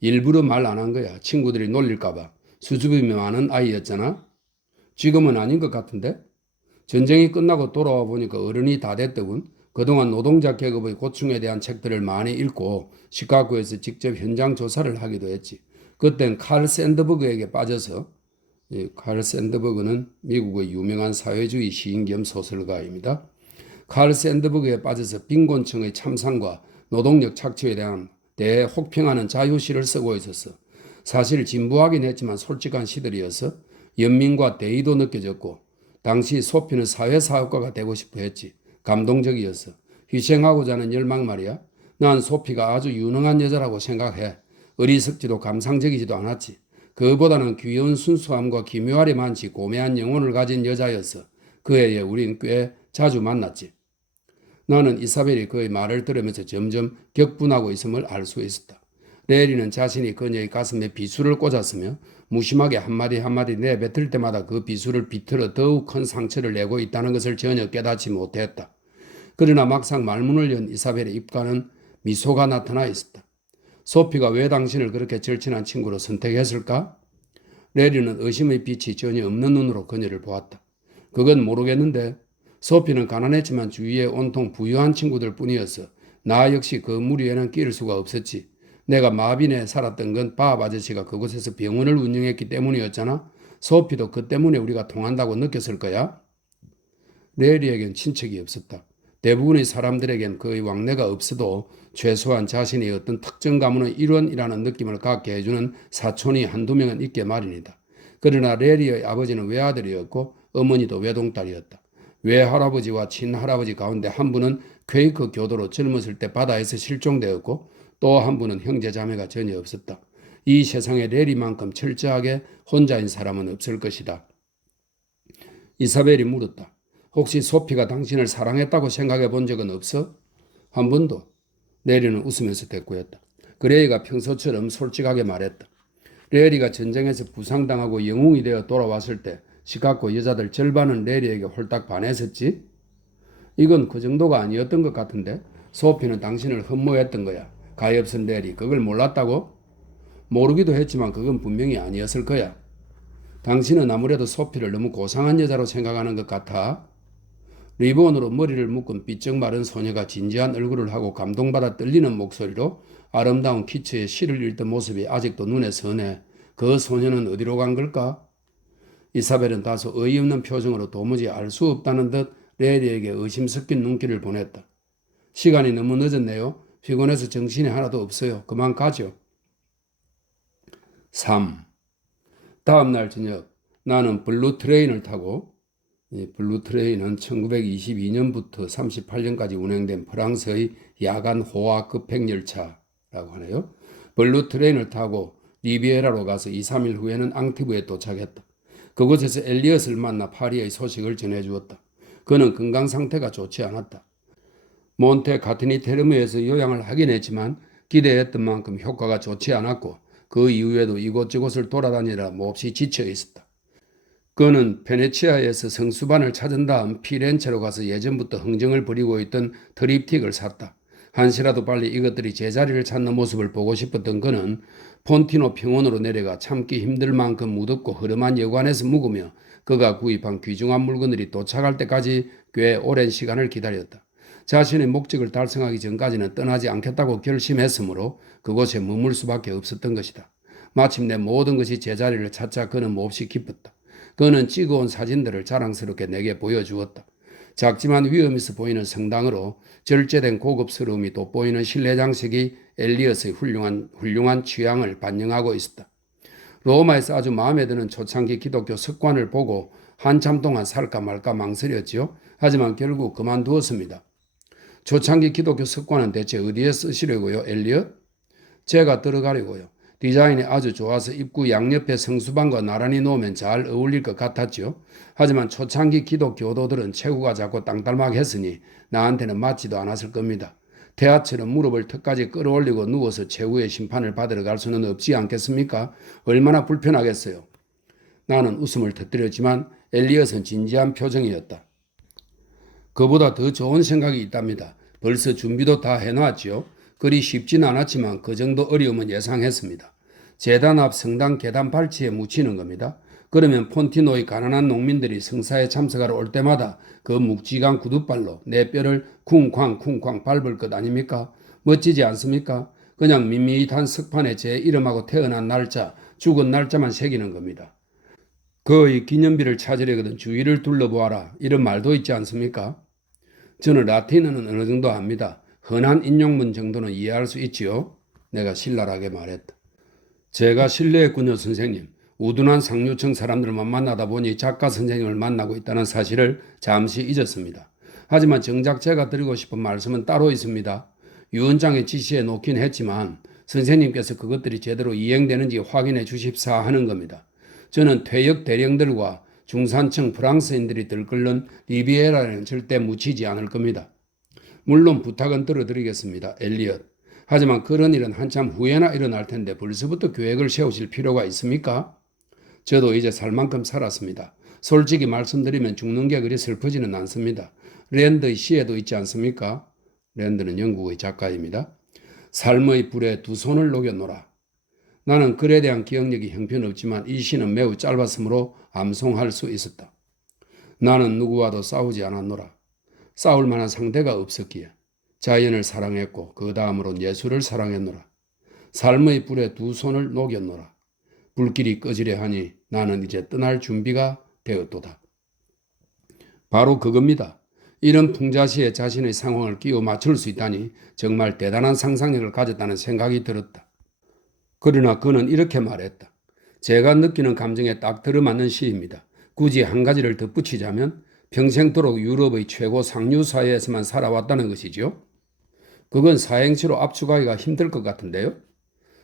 일부러 말 안 한 거야. 친구들이 놀릴까봐. 수줍음이 많은 아이였잖아. 지금은 아닌 것 같은데? 전쟁이 끝나고 돌아와 보니까 어른이 다 됐더군. 그동안 노동자 계급의 고충에 대한 책들을 많이 읽고 시카고에서 직접 현장 조사를 하기도 했지. 그땐 칼 샌드버그에게 빠져서, 칼 샌드버그는 미국의 유명한 사회주의 시인 겸 소설가입니다. 칼 샌드버그에 빠져서 빈곤층의 참상과 노동력 착취에 대해 혹평하는 자유시를 쓰고 있었어. 사실 진부하긴 했지만 솔직한 시들이어서 연민과 대의도 느껴졌고 당시 소피는 사회사업가가 되고 싶어 했지. 감동적이었어. 희생하고자 하는 열망 말이야. 난 소피가 아주 유능한 여자라고 생각해. 어리석지도 감상적이지도 않았지. 그보다는 귀여운 순수함과 기묘하리 많지 고매한 영혼을 가진 여자였어. 그 해에 우린 꽤 자주 만났지. 나는 이사벨이 그의 말을 들으면서 점점 격분하고 있음을 알 수 있었다. 레리는 자신이 그녀의 가슴에 비수를 꽂았으며 무심하게 한마디 한마디 내뱉을 때마다 그 비수를 비틀어 더욱 큰 상처를 내고 있다는 것을 전혀 깨닫지 못했다. 그러나 막상 말문을 연 이사벨의 입가는 미소가 나타나 있었다. 소피가 왜 당신을 그렇게 절친한 친구로 선택했을까? 레리는 의심의 빛이 전혀 없는 눈으로 그녀를 보았다. 그건 모르겠는데 소피는 가난했지만 주위에 온통 부유한 친구들 뿐이었어. 나 역시 그 무리에는 끼를 수가 없었지. 내가 마빈에 살았던 건 밥 아저씨가 그곳에서 병원을 운영했기 때문이었잖아. 소피도 그 때문에 우리가 통한다고 느꼈을 거야. 레리에겐 친척이 없었다. 대부분의 사람들에겐 그의 왕래가 없어도 최소한 자신의 어떤 특정 가문의 일원이라는 느낌을 갖게 해주는 사촌이 한두 명은 있게 마련이다. 그러나 레리의 아버지는 외아들이었고 어머니도 외동딸이었다. 외할아버지와 친할아버지 가운데 한 분은 퀘이크 교도로 젊었을 때 바다에서 실종되었고 또 한 분은 형제자매가 전혀 없었다. 이 세상에 레리만큼 철저하게 혼자인 사람은 없을 것이다. 이사벨이 물었다. 혹시 소피가 당신을 사랑했다고 생각해 본 적은 없어? 한 번도. 레리는 웃으면서 대꾸했다. 그레이가 평소처럼 솔직하게 말했다. 레리가 전쟁에서 부상당하고 영웅이 되어 돌아왔을 때 시카고 여자들 절반은 레리에게 홀딱 반했었지? 이건 그 정도가 아니었던 것 같은데 소피는 당신을 흠모했던 거야. 가엾은 레리, 그걸 몰랐다고? 모르기도 했지만 그건 분명히 아니었을 거야. 당신은 아무래도 소피를 너무 고상한 여자로 생각하는 것 같아. 리본으로 머리를 묶은 삐쩍 마른 소녀가 진지한 얼굴을 하고 감동받아 떨리는 목소리로 아름다운 키츠의 시를 읽던 모습이 아직도 눈에 선해. 그 소녀는 어디로 간 걸까? 이사벨은 다소 어이없는 표정으로 도무지 알 수 없다는 듯 레리에게 의심 섞인 눈길을 보냈다. 시간이 너무 늦었네요. 피곤해서 정신이 하나도 없어요. 그만 가죠. 3. 다음 날 저녁 나는 블루 트레인을 타고, 이 블루 트레인은 1922년부터 38년까지 운행된 프랑스의 야간 호화 급행 열차라고 하네요. 블루 트레인을 타고 리비에라로 가서 2, 3일 후에는 앙티브에 도착했다. 그곳에서 엘리엇을 만나 파리의 소식을 전해주었다. 그는 건강 상태가 좋지 않았다. 몬테 가트니 테르무에서 요양을 하긴 했지만 기대했던 만큼 효과가 좋지 않았고 그 이후에도 이곳저곳을 돌아다니라 몹시 지쳐 있었다. 그는 베네치아에서 성수반을 찾은 다음 피렌체로 가서 예전부터 흥정을 부리고 있던 트립틱을 샀다. 한시라도 빨리 이것들이 제자리를 찾는 모습을 보고 싶었던 그는 폰티노 평원으로 내려가 참기 힘들 만큼 무덥고 허름한 여관에서 묵으며 그가 구입한 귀중한 물건들이 도착할 때까지 꽤 오랜 시간을 기다렸다. 자신의 목적을 달성하기 전까지는 떠나지 않겠다고 결심했으므로 그곳에 머물 수밖에 없었던 것이다. 마침내 모든 것이 제자리를 찾자 그는 몹시 기뻤다. 그는 찍어온 사진들을 자랑스럽게 내게 보여주었다. 작지만 위험 있어 보이는 성당으로 절제된 고급스러움이 돋보이는 실내 장식이 엘리엇의 훌륭한 취향을 반영하고 있었다. 로마에서 아주 마음에 드는 초창기 기독교 석관을 보고 한참 동안 살까 말까 망설였지요. 하지만 결국 그만두었습니다. 초창기 기독교 석관은 대체 어디에 쓰시려고요, 엘리엇? 제가 들어가려고요. 디자인이 아주 좋아서 입구 양옆에 성수방과 나란히 놓으면 잘 어울릴 것 같았죠. 하지만 초창기 기독 교도들은 체구가 작고 땅딸막했으니 나한테는 맞지도 않았을 겁니다. 태아처럼 무릎을 턱까지 끌어올리고 누워서 최후의 심판을 받으러 갈 수는 없지 않겠습니까? 얼마나 불편하겠어요. 나는 웃음을 터뜨렸지만 엘리엇은 진지한 표정이었다. 그보다 더 좋은 생각이 있답니다. 벌써 준비도 다 해놨지요. 그리 쉽진 않았지만 그 정도 어려움은 예상했습니다. 제단 앞 성당 계단 발치에 묻히는 겁니다. 그러면 폰티노의 가난한 농민들이 성사에 참석하러 올 때마다 그 묵직한 구두발로 내 뼈를 쿵쾅 밟을 것 아닙니까? 멋지지 않습니까? 그냥 밋밋한 석판에 제 이름하고 태어난 날짜, 죽은 날짜만 새기는 겁니다. 그의 기념비를 찾으려거든 주위를 둘러보아라. 이런 말도 있지 않습니까? 저는 라틴어는 어느 정도 압니다. 흔한 인용문 정도는 이해할 수 있지요. 내가 신랄하게 말했다. 제가 실례했군요, 선생님. 우둔한 상류층 사람들만 만나다 보니 작가 선생님을 만나고 있다는 사실을 잠시 잊었습니다. 하지만 정작 제가 드리고 싶은 말씀은 따로 있습니다. 유언장에 지시해 놓긴 했지만 선생님께서 그것들이 제대로 이행되는지 확인해 주십사 하는 겁니다. 저는 퇴역 대령들과 중산층 프랑스인들이 들끓는 리비에라는 절대 묻히지 않을 겁니다. 물론 부탁은 들어드리겠습니다, 엘리엇. 하지만 그런 일은 한참 후에나 일어날 텐데 벌써부터 계획을 세우실 필요가 있습니까? 저도 이제 살 만큼 살았습니다. 솔직히 말씀드리면 죽는 게 그리 슬프지는 않습니다. 랜드의 시에도 있지 않습니까? 랜드는 영국의 작가입니다. 삶의 불에 두 손을 녹여놓라. 나는 글에 대한 기억력이 형편없지만 이 시는 매우 짧았으므로 암송할 수 있었다. 나는 누구와도 싸우지 않았노라. 싸울 만한 상대가 없었기에 자연을 사랑했고 그 다음으로 예술을 사랑했노라. 삶의 불에 두 손을 녹였노라. 불길이 꺼지려 하니 나는 이제 떠날 준비가 되었도다. 바로 그겁니다. 이런 풍자시에 자신의 상황을 끼워 맞출 수 있다니 정말 대단한 상상력을 가졌다는 생각이 들었다. 그러나 그는 이렇게 말했다. 제가 느끼는 감정에 딱 들어맞는 시입니다. 굳이 한 가지를 덧붙이자면 평생도록 유럽의 최고 상류 사회에서만 살아왔다는 것이죠. 그건 사행시로 압축하기가 힘들 것 같은데요.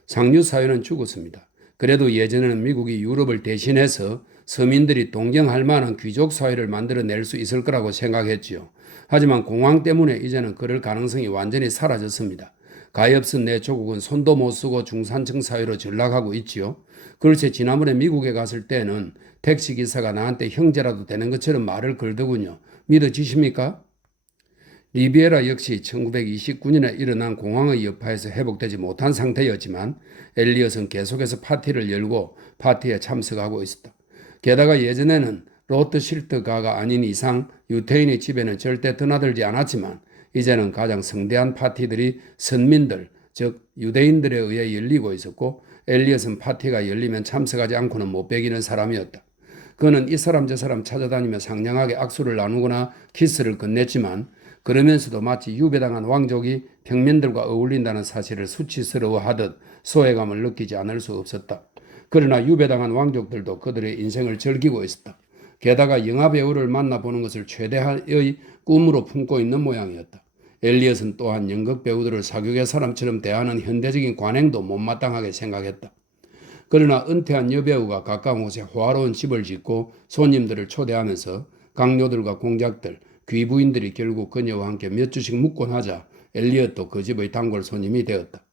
상류 사회는 죽었습니다. 그래도 예전에는 미국이 유럽을 대신해서 서민들이 동경할 만한 귀족 사회를 만들어낼 수 있을 거라고 생각했지요. 하지만 공황 때문에 이제는 그럴 가능성이 완전히 사라졌습니다. 가엾은 내 조국은 손도 못 쓰고 중산층 사회로 전락하고 있지요. 글쎄 지난번에 미국에 갔을 때는 택시기사가 나한테 형제라도 되는 것처럼 말을 걸더군요. 믿어지십니까? 리비에라 역시 1929년에 일어난 공황의 여파에서 회복되지 못한 상태였지만 엘리엇은 계속해서 파티를 열고 파티에 참석하고 있었다. 게다가 예전에는 로트실트가가 아닌 이상 유태인의 집에는 절대 드나들지 않았지만 이제는 가장 성대한 파티들이 선민들, 즉 유대인들에 의해 열리고 있었고 엘리엇은 파티가 열리면 참석하지 않고는 못 배기는 사람이었다. 그는 이 사람 저 사람 찾아다니며 상냥하게 악수를 나누거나 키스를 건넸지만 그러면서도 마치 유배당한 왕족이 평민들과 어울린다는 사실을 수치스러워하듯 소외감을 느끼지 않을 수 없었다. 그러나 유배당한 왕족들도 그들의 인생을 즐기고 있었다. 게다가 영화배우를 만나보는 것을 최대의 꿈으로 품고 있는 모양이었다. 엘리엇은 또한 연극배우들을 사극의 사람처럼 대하는 현대적인 관행도 못마땅하게 생각했다. 그러나 은퇴한 여배우가 가까운 곳에 호화로운 집을 짓고 손님들을 초대하면서 강요들과 공작들, 귀부인들이 결국 그녀와 함께 몇 주씩 묵곤 하자 엘리엇도 그 집의 단골 손님이 되었다.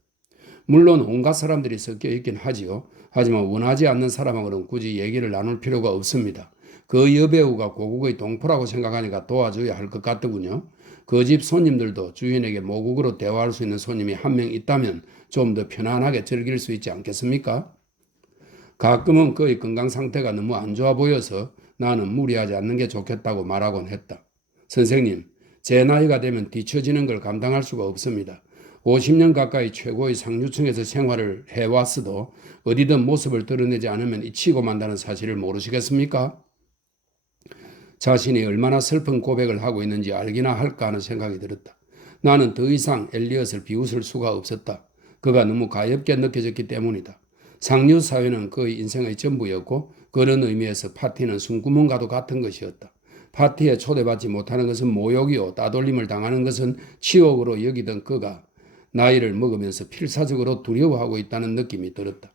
물론 온갖 사람들이 섞여 있긴 하지요. 하지만 원하지 않는 사람하고는 굳이 얘기를 나눌 필요가 없습니다. 그 여배우가 고국의 동포라고 생각하니까 도와줘야 할 것 같더군요. 그 집 손님들도 주인에게 모국어로 대화할 수 있는 손님이 한 명 있다면 좀 더 편안하게 즐길 수 있지 않겠습니까? 가끔은 그의 건강 상태가 너무 안 좋아 보여서 나는 무리하지 않는 게 좋겠다고 말하곤 했다. 선생님, 제 나이가 되면 뒤처지는 걸 감당할 수가 없습니다. 50년 가까이 최고의 상류층에서 생활을 해왔어도 어디든 모습을 드러내지 않으면 잊히고 만다는 사실을 모르시겠습니까? 자신이 얼마나 슬픈 고백을 하고 있는지 알기나 할까 하는 생각이 들었다. 나는 더 이상 엘리엇을 비웃을 수가 없었다. 그가 너무 가엽게 느껴졌기 때문이다. 상류 사회는 그의 인생의 전부였고 그런 의미에서 파티는 숨구멍과도 같은 것이었다. 파티에 초대받지 못하는 것은 모욕이요 따돌림을 당하는 것은 치욕으로 여기던 그가 나이를 먹으면서 필사적으로 두려워하고 있다는 느낌이 들었다.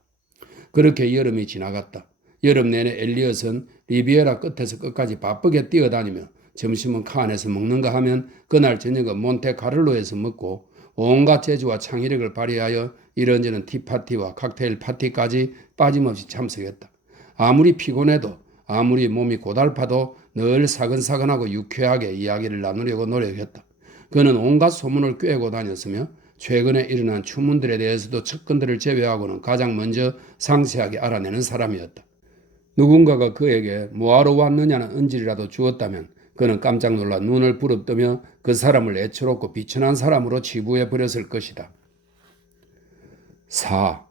그렇게 여름이 지나갔다. 여름 내내 엘리엇은 리비에라 끝에서 끝까지 바쁘게 뛰어다니며 점심은 칸에서 먹는가 하면 그날 저녁은 몬테카를로에서 먹고 온갖 재주와 창의력을 발휘하여 이런저런 티파티와 칵테일 파티까지 빠짐없이 참석했다. 아무리 피곤해도 아무리 몸이 고달파도 늘 사근사근하고 유쾌하게 이야기를 나누려고 노력했다. 그는 온갖 소문을 꿰고 다녔으며 최근에 일어난 추문들에 대해서도 측근들을 제외하고는 가장 먼저 상세하게 알아내는 사람이었다. 누군가가 그에게 뭐하러 왔느냐는 언질이라도 주었다면 그는 깜짝 놀라 눈을 부릅뜨며 그 사람을 애처롭고 비천한 사람으로 치부해 버렸을 것이다. 4.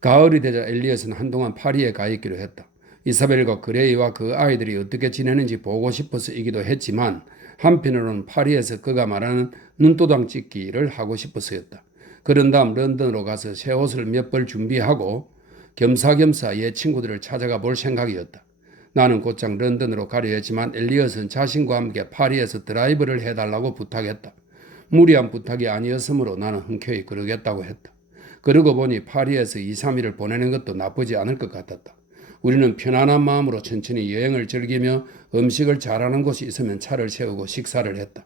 가을이 되자 엘리엇은 한동안 파리에 가 있기로 했다. 이사벨과 그레이와 그 아이들이 어떻게 지내는지 보고 싶어서이기도 했지만 한편으로는 파리에서 그가 말하는 눈도장 찍기를 하고 싶어서였다. 그런 다음 런던으로 가서 새 옷을 몇 벌 준비하고 겸사겸사 옛 친구들을 찾아가 볼 생각이었다. 나는 곧장 런던으로 가려 했지만 엘리엇은 자신과 함께 파리에서 드라이브를 해달라고 부탁했다. 무리한 부탁이 아니었으므로 나는 흔쾌히 그러겠다고 했다. 그러고 보니 파리에서 2, 3일을 보내는 것도 나쁘지 않을 것 같았다. 우리는 편안한 마음으로 천천히 여행을 즐기며 음식을 잘하는 곳이 있으면 차를 세우고 식사를 했다.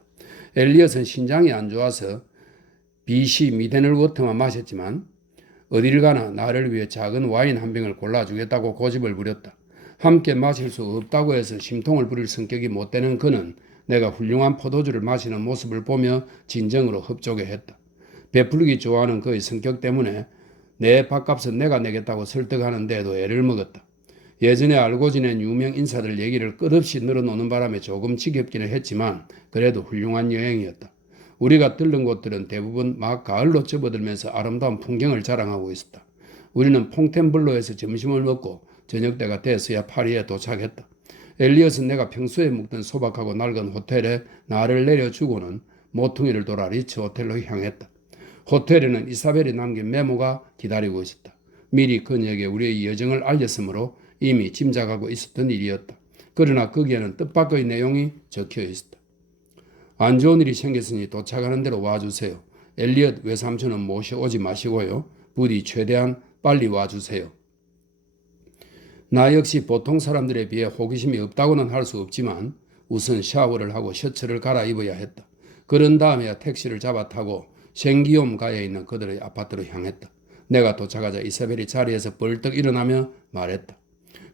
엘리엇은 신장이 안 좋아서 BC 미네랄 워터만 마셨지만 어딜 가나 나를 위해 작은 와인 한 병을 골라주겠다고 고집을 부렸다. 함께 마실 수 없다고 해서 심통을 부릴 성격이 못 되는 그는 내가 훌륭한 포도주를 마시는 모습을 보며 진정으로 흡족해 했다. 베풀기 좋아하는 그의 성격 때문에 내 밥값은 내가 내겠다고 설득하는 데에도 애를 먹었다. 예전에 알고 지낸 유명 인사들 얘기를 끝없이 늘어놓는 바람에 조금 지겹기는 했지만 그래도 훌륭한 여행이었다. 우리가 들른 곳들은 대부분 막 가을로 접어들면서 아름다운 풍경을 자랑하고 있었다. 우리는 퐁텐블로에서 점심을 먹고 저녁 때가 돼서야 파리에 도착했다. 엘리엇은 내가 평소에 묵던 소박하고 낡은 호텔에 나를 내려주고는 모퉁이를 돌아 리츠 호텔로 향했다. 호텔에는 이사벨이 남긴 메모가 기다리고 있었다. 미리 그녀에게 우리의 여정을 알렸으므로 이미 짐작하고 있었던 일이었다. 그러나 거기에는 뜻밖의 내용이 적혀 있었다. 안 좋은 일이 생겼으니 도착하는 대로 와주세요. 엘리엇 외삼촌은 모셔오지 마시고요. 부디 최대한 빨리 와주세요. 나 역시 보통 사람들에 비해 호기심이 없다고는 할 수 없지만 우선 샤워를 하고 셔츠를 갈아입어야 했다. 그런 다음에야 택시를 잡아 타고 생기욤가에 있는 그들의 아파트로 향했다. 내가 도착하자 이사벨이 자리에서 벌떡 일어나며 말했다.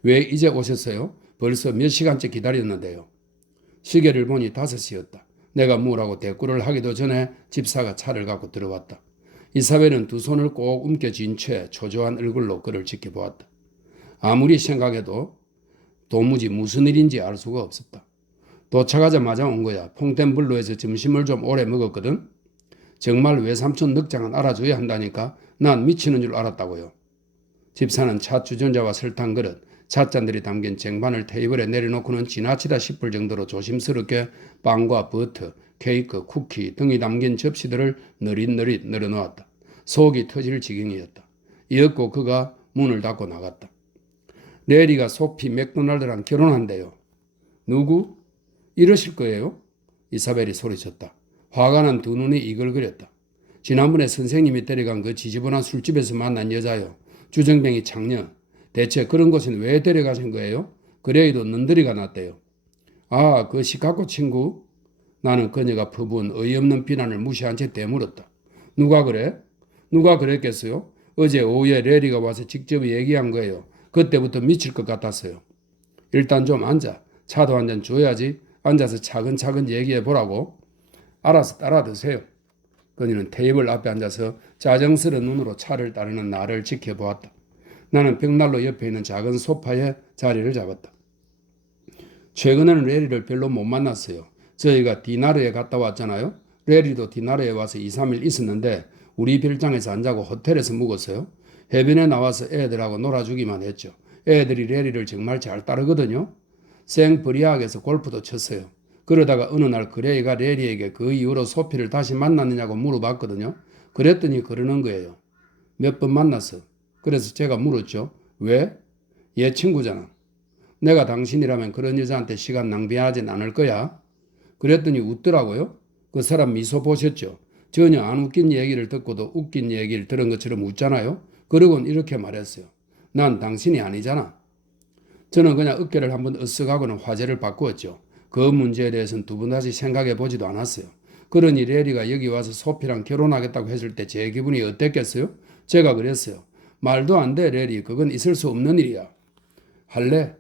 왜 이제 오셨어요? 벌써 몇 시간째 기다렸는데요. 시계를 보니 5시였다. 내가 뭐라고 대꾸를 하기도 전에 집사가 차를 갖고 들어왔다. 이사벨은 두 손을 꼭 움켜쥔 채 초조한 얼굴로 그를 지켜보았다. 아무리 생각해도 도무지 무슨 일인지 알 수가 없었다. 도착하자마자 온 거야. 퐁텐블로에서 점심을 좀 오래 먹었거든. 정말 외삼촌 늑장은 알아줘야 한다니까. 난 미치는 줄 알았다고요. 집사는 차 주전자와 설탕 그릇, 찻잔들이 담긴 쟁반을 테이블에 내려놓고는 지나치다 싶을 정도로 조심스럽게 빵과 버터, 케이크, 쿠키 등이 담긴 접시들을 느릿느릿 늘어놓았다. 속이 터질 지경이었다. 이었고 그가 문을 닫고 나갔다. 레리가 소피 맥도날드랑 결혼한대요. 누구? 이러실 거예요? 이사벨이 소리쳤다. 화가 난 두 눈이 이글거렸다. 지난번에 선생님이 데려간 그 지저분한 술집에서 만난 여자요. 주정뱅이 창녀. 대체 그런 곳은 왜 데려가신 거예요? 그레이도 눈들이가 났대요. 아, 그 시카고 친구? 나는 그녀가 퍼부은 어이없는 비난을 무시한 채 되물었다. 누가 그래? 누가 그랬겠어요? 어제 오후에 레리가 와서 직접 얘기한 거예요. 그때부터 미칠 것 같았어요. 일단 좀 앉아. 차도 한 잔 줘야지. 앉아서 차근차근 얘기해 보라고. 알아서 따라 드세요. 그녀는 테이블 앞에 앉아서 짜증스러운 눈으로 차를 따르는 나를 지켜보았다. 나는 벽난로 옆에 있는 작은 소파에 자리를 잡았다. 최근에는 레리를 별로 못 만났어요. 저희가 디나르에 갔다 왔잖아요. 레리도 디나르에 와서 2, 3일 있었는데 우리 별장에서 안 자고 호텔에서 묵었어요. 해변에 나와서 애들하고 놀아주기만 했죠. 애들이 레리를 정말 잘 따르거든요. 생브리악에서 골프도 쳤어요. 그러다가 어느 날 그레이가 레리에게 그 이후로 소피를 다시 만났느냐고 물어봤거든요. 그랬더니 그러는 거예요. 몇 번 만났어. 그래서 제가 물었죠. 왜? 얘 친구잖아. 내가 당신이라면 그런 여자한테 시간 낭비하진 않을 거야. 그랬더니 웃더라고요. 그 사람 미소 보셨죠? 전혀 안 웃긴 얘기를 듣고도 웃긴 얘기를 들은 것처럼 웃잖아요. 그러곤 이렇게 말했어요. 난 당신이 아니잖아. 저는 그냥 어깨를 한번 으쓱하고는 화제를 바꾸었죠. 그 문제에 대해서는 두 번 다시 생각해 보지도 않았어요. 그러니 레리가 여기 와서 소피랑 결혼하겠다고 했을 때 제 기분이 어땠겠어요? 제가 그랬어요. 말도 안 돼, 레리. 그건 있을 수 없는 일이야. 할래?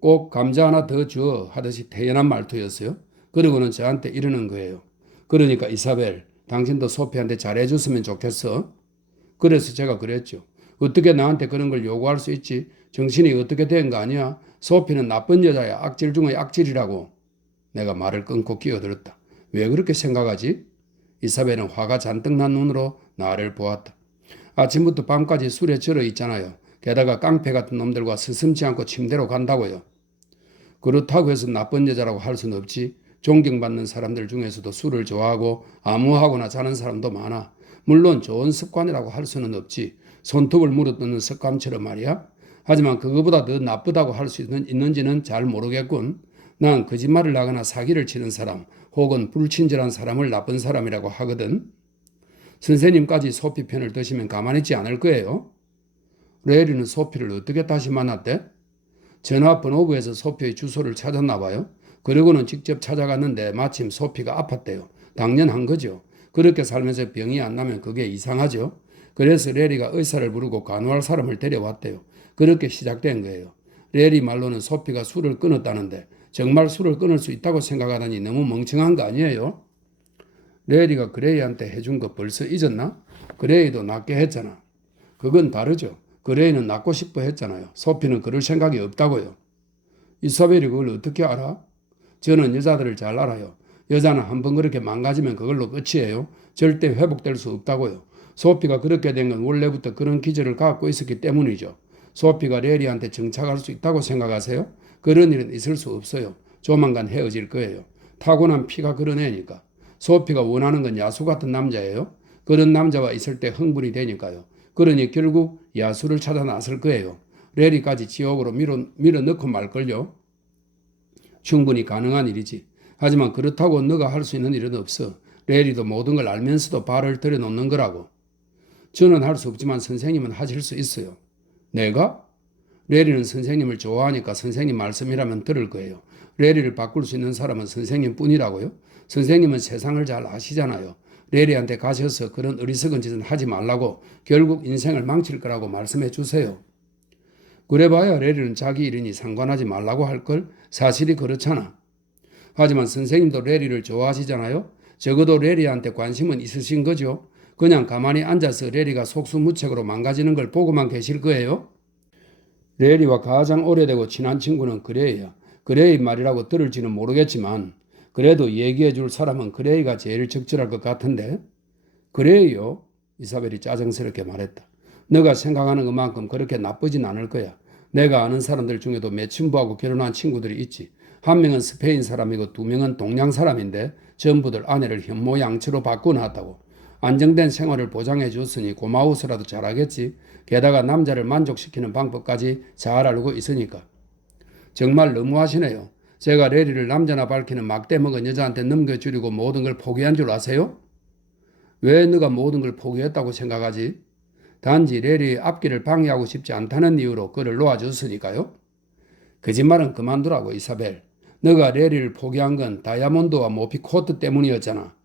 꼭 감자 하나 더 줘 하듯이 태연한 말투였어요. 그러고는 저한테 이러는 거예요. 그러니까 이사벨, 당신도 소피한테 잘해줬으면 좋겠어. 그래서 제가 그랬죠. 어떻게 나한테 그런 걸 요구할 수 있지? 정신이 어떻게 된 거 아니야? 소피는 나쁜 여자야. 악질 중의 악질이라고. 내가 말을 끊고 끼어들었다. 왜 그렇게 생각하지? 이사벨은 화가 잔뜩 난 눈으로 나를 보았다. 아침부터 밤까지 술에 절어 있잖아요. 게다가 깡패 같은 놈들과 스슴지 않고 침대로 간다고요. 그렇다고 해서 나쁜 여자라고 할 수는 없지. 존경받는 사람들 중에서도 술을 좋아하고 암호하거나 자는 사람도 많아. 물론 좋은 습관이라고 할 수는 없지. 손톱을 물어뜯는 습관처럼 말이야. 하지만 그거보다 더 나쁘다고 할 수 있는지는 잘 모르겠군. 난 거짓말을 하거나 사기를 치는 사람 혹은 불친절한 사람을 나쁜 사람이라고 하거든. 선생님까지 소피 편을 드시면 가만히 있지 않을 거예요. 레리는 소피를 어떻게 다시 만났대? 전화번호부에서 소피의 주소를 찾았나 봐요. 그러고는 직접 찾아갔는데 마침 소피가 아팠대요. 당연한 거죠. 그렇게 살면서 병이 안 나면 그게 이상하죠. 그래서 레리가 의사를 부르고 간호할 사람을 데려왔대요. 그렇게 시작된 거예요. 레리 말로는 소피가 술을 끊었다는데 정말 술을 끊을 수 있다고 생각하다니 너무 멍청한 거 아니에요? 레리가 그레이한테 해준 거 벌써 잊었나? 그레이도 낫게 했잖아. 그건 다르죠. 그레이는 낫고 싶어 했잖아요. 소피는 그럴 생각이 없다고요. 이사벨이 그걸 어떻게 알아? 저는 여자들을 잘 알아요. 여자는 한번 그렇게 망가지면 그걸로 끝이에요. 절대 회복될 수 없다고요. 소피가 그렇게 된 건 원래부터 그런 기질을 갖고 있었기 때문이죠. 소피가 레리한테 정착할 수 있다고 생각하세요? 그런 일은 있을 수 없어요. 조만간 헤어질 거예요. 타고난 피가 그런 애니까. 소피가 원하는 건 야수 같은 남자예요. 그런 남자와 있을 때 흥분이 되니까요. 그러니 결국 야수를 찾아 나설 거예요. 레리까지 지옥으로 밀어넣고 말걸요. 충분히 가능한 일이지. 하지만 그렇다고 너가 할 수 있는 일은 없어. 레리도 모든 걸 알면서도 발을 들여놓는 거라고. 저는 할 수 없지만 선생님은 하실 수 있어요. 내가? 레리는 선생님을 좋아하니까 선생님 말씀이라면 들을 거예요. 레리를 바꿀 수 있는 사람은 선생님뿐이라고요. 선생님은 세상을 잘 아시잖아요. 레리한테 가셔서 그런 어리석은 짓은 하지 말라고 결국 인생을 망칠 거라고 말씀해 주세요. 그래봐야 레리는 자기 일이니 상관하지 말라고 할걸. 사실이 그렇잖아. 하지만 선생님도 레리를 좋아하시잖아요. 적어도 레리한테 관심은 있으신 거죠. 그냥 가만히 앉아서 레리가 속수무책으로 망가지는 걸 보고만 계실 거예요. 레리와 가장 오래되고 친한 친구는 그레이야. 그레이 말이라고 들을지는 모르겠지만 그래도 얘기해 줄 사람은 그레이가 제일 적절할 것 같은데. 그레이요? 이사벨이 짜증스럽게 말했다. 너가 생각하는 것만큼 그렇게 나쁘진 않을 거야. 내가 아는 사람들 중에도 매춘부하고 결혼한 친구들이 있지. 한 명은 스페인 사람이고 두 명은 동양 사람인데 전부들 아내를 현모양처로 바꿔놨다고. 안정된 생활을 보장해 줬으니 고마워서라도 잘하겠지. 게다가 남자를 만족시키는 방법까지 잘 알고 있으니까. 정말 너무하시네요. 제가 레리를 남자나 밝히는 막대 먹은 여자한테 넘겨주려고 모든 걸 포기한 줄 아세요? 왜 너가 모든 걸 포기했다고 생각하지? 단지 레리의 앞길을 방해하고 싶지 않다는 이유로 그를 놓아줬으니까요. 거짓말은 그만두라고, 이사벨. 너가 레리를 포기한 건 다이아몬드와 모피 코트 때문이었잖아.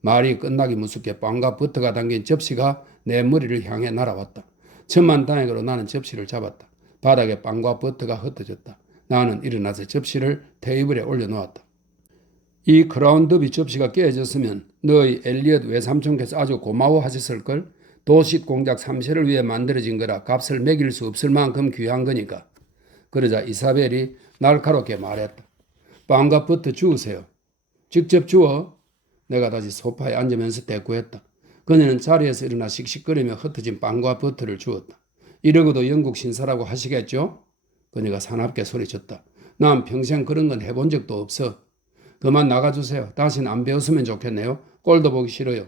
말이 끝나기 무섭게 빵과 버터가 담긴 접시가 내 머리를 향해 날아왔다. 천만다행으로 나는 접시를 잡았다. 바닥에 빵과 버터가 흩어졌다. 나는 일어나서 접시를 테이블에 올려놓았다. 이 크라운 더비 접시가 깨졌으면 너희 엘리엇 외삼촌께서 아주 고마워하셨을걸. 도시 공작 3세를 위해 만들어진 거라 값을 매길 수 없을 만큼 귀한 거니까. 그러자 이사벨이 날카롭게 말했다. 빵과 버터 주우세요. 직접 주워. 내가 다시 소파에 앉으면서 대꾸했다. 그녀는 자리에서 일어나 씩씩거리며 흩어진 빵과 버터를 주었다. 이러고도 영국 신사라고 하시겠죠? 그녀가 사납게 소리쳤다. 난 평생 그런 건 해본 적도 없어. 그만 나가주세요. 다시는 안 배웠으면 좋겠네요. 꼴도 보기 싫어요.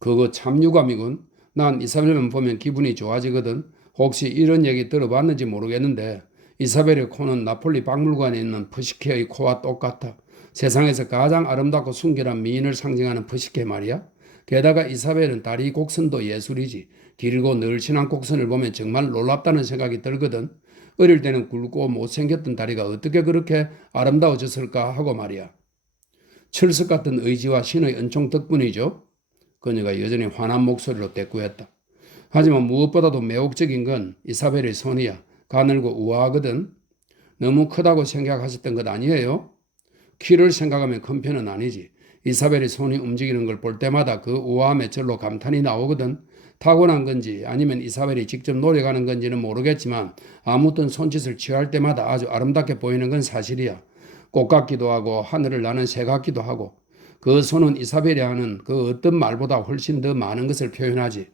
그거 참 유감이군. 난 이사벨만 보면 기분이 좋아지거든. 혹시 이런 얘기 들어봤는지 모르겠는데 이사벨의 코는 나폴리 박물관에 있는 푸시케의 코와 똑같아. 세상에서 가장 아름답고 순결한 미인을 상징하는 푸시케 말이야. 게다가 이사벨은 다리 곡선도 예술이지. 길고 늘씬한 곡선을 보면 정말 놀랍다는 생각이 들거든. 어릴 때는 굵고 못생겼던 다리가 어떻게 그렇게 아름다워졌을까 하고 말이야. 철석 같은 의지와 신의 은총 덕분이죠. 그녀가 여전히 환한 목소리로 대꾸했다. 하지만 무엇보다도 매혹적인 건 이사벨의 손이야. 가늘고 우아하거든. 너무 크다고 생각하셨던 것 아니에요? 키를 생각하면 큰 편은 아니지. 이사벨의 손이 움직이는 걸 볼 때마다 그 우아함에 절로 감탄이 나오거든. 타고난 건지 아니면 이사벨이 직접 노력하는 건지는 모르겠지만 아무튼 손짓을 취할 때마다 아주 아름답게 보이는 건 사실이야. 꽃 같기도 하고 하늘을 나는 새 같기도 하고 그 손은 이사벨이 하는 그 어떤 말보다 훨씬 더 많은 것을 표현하지.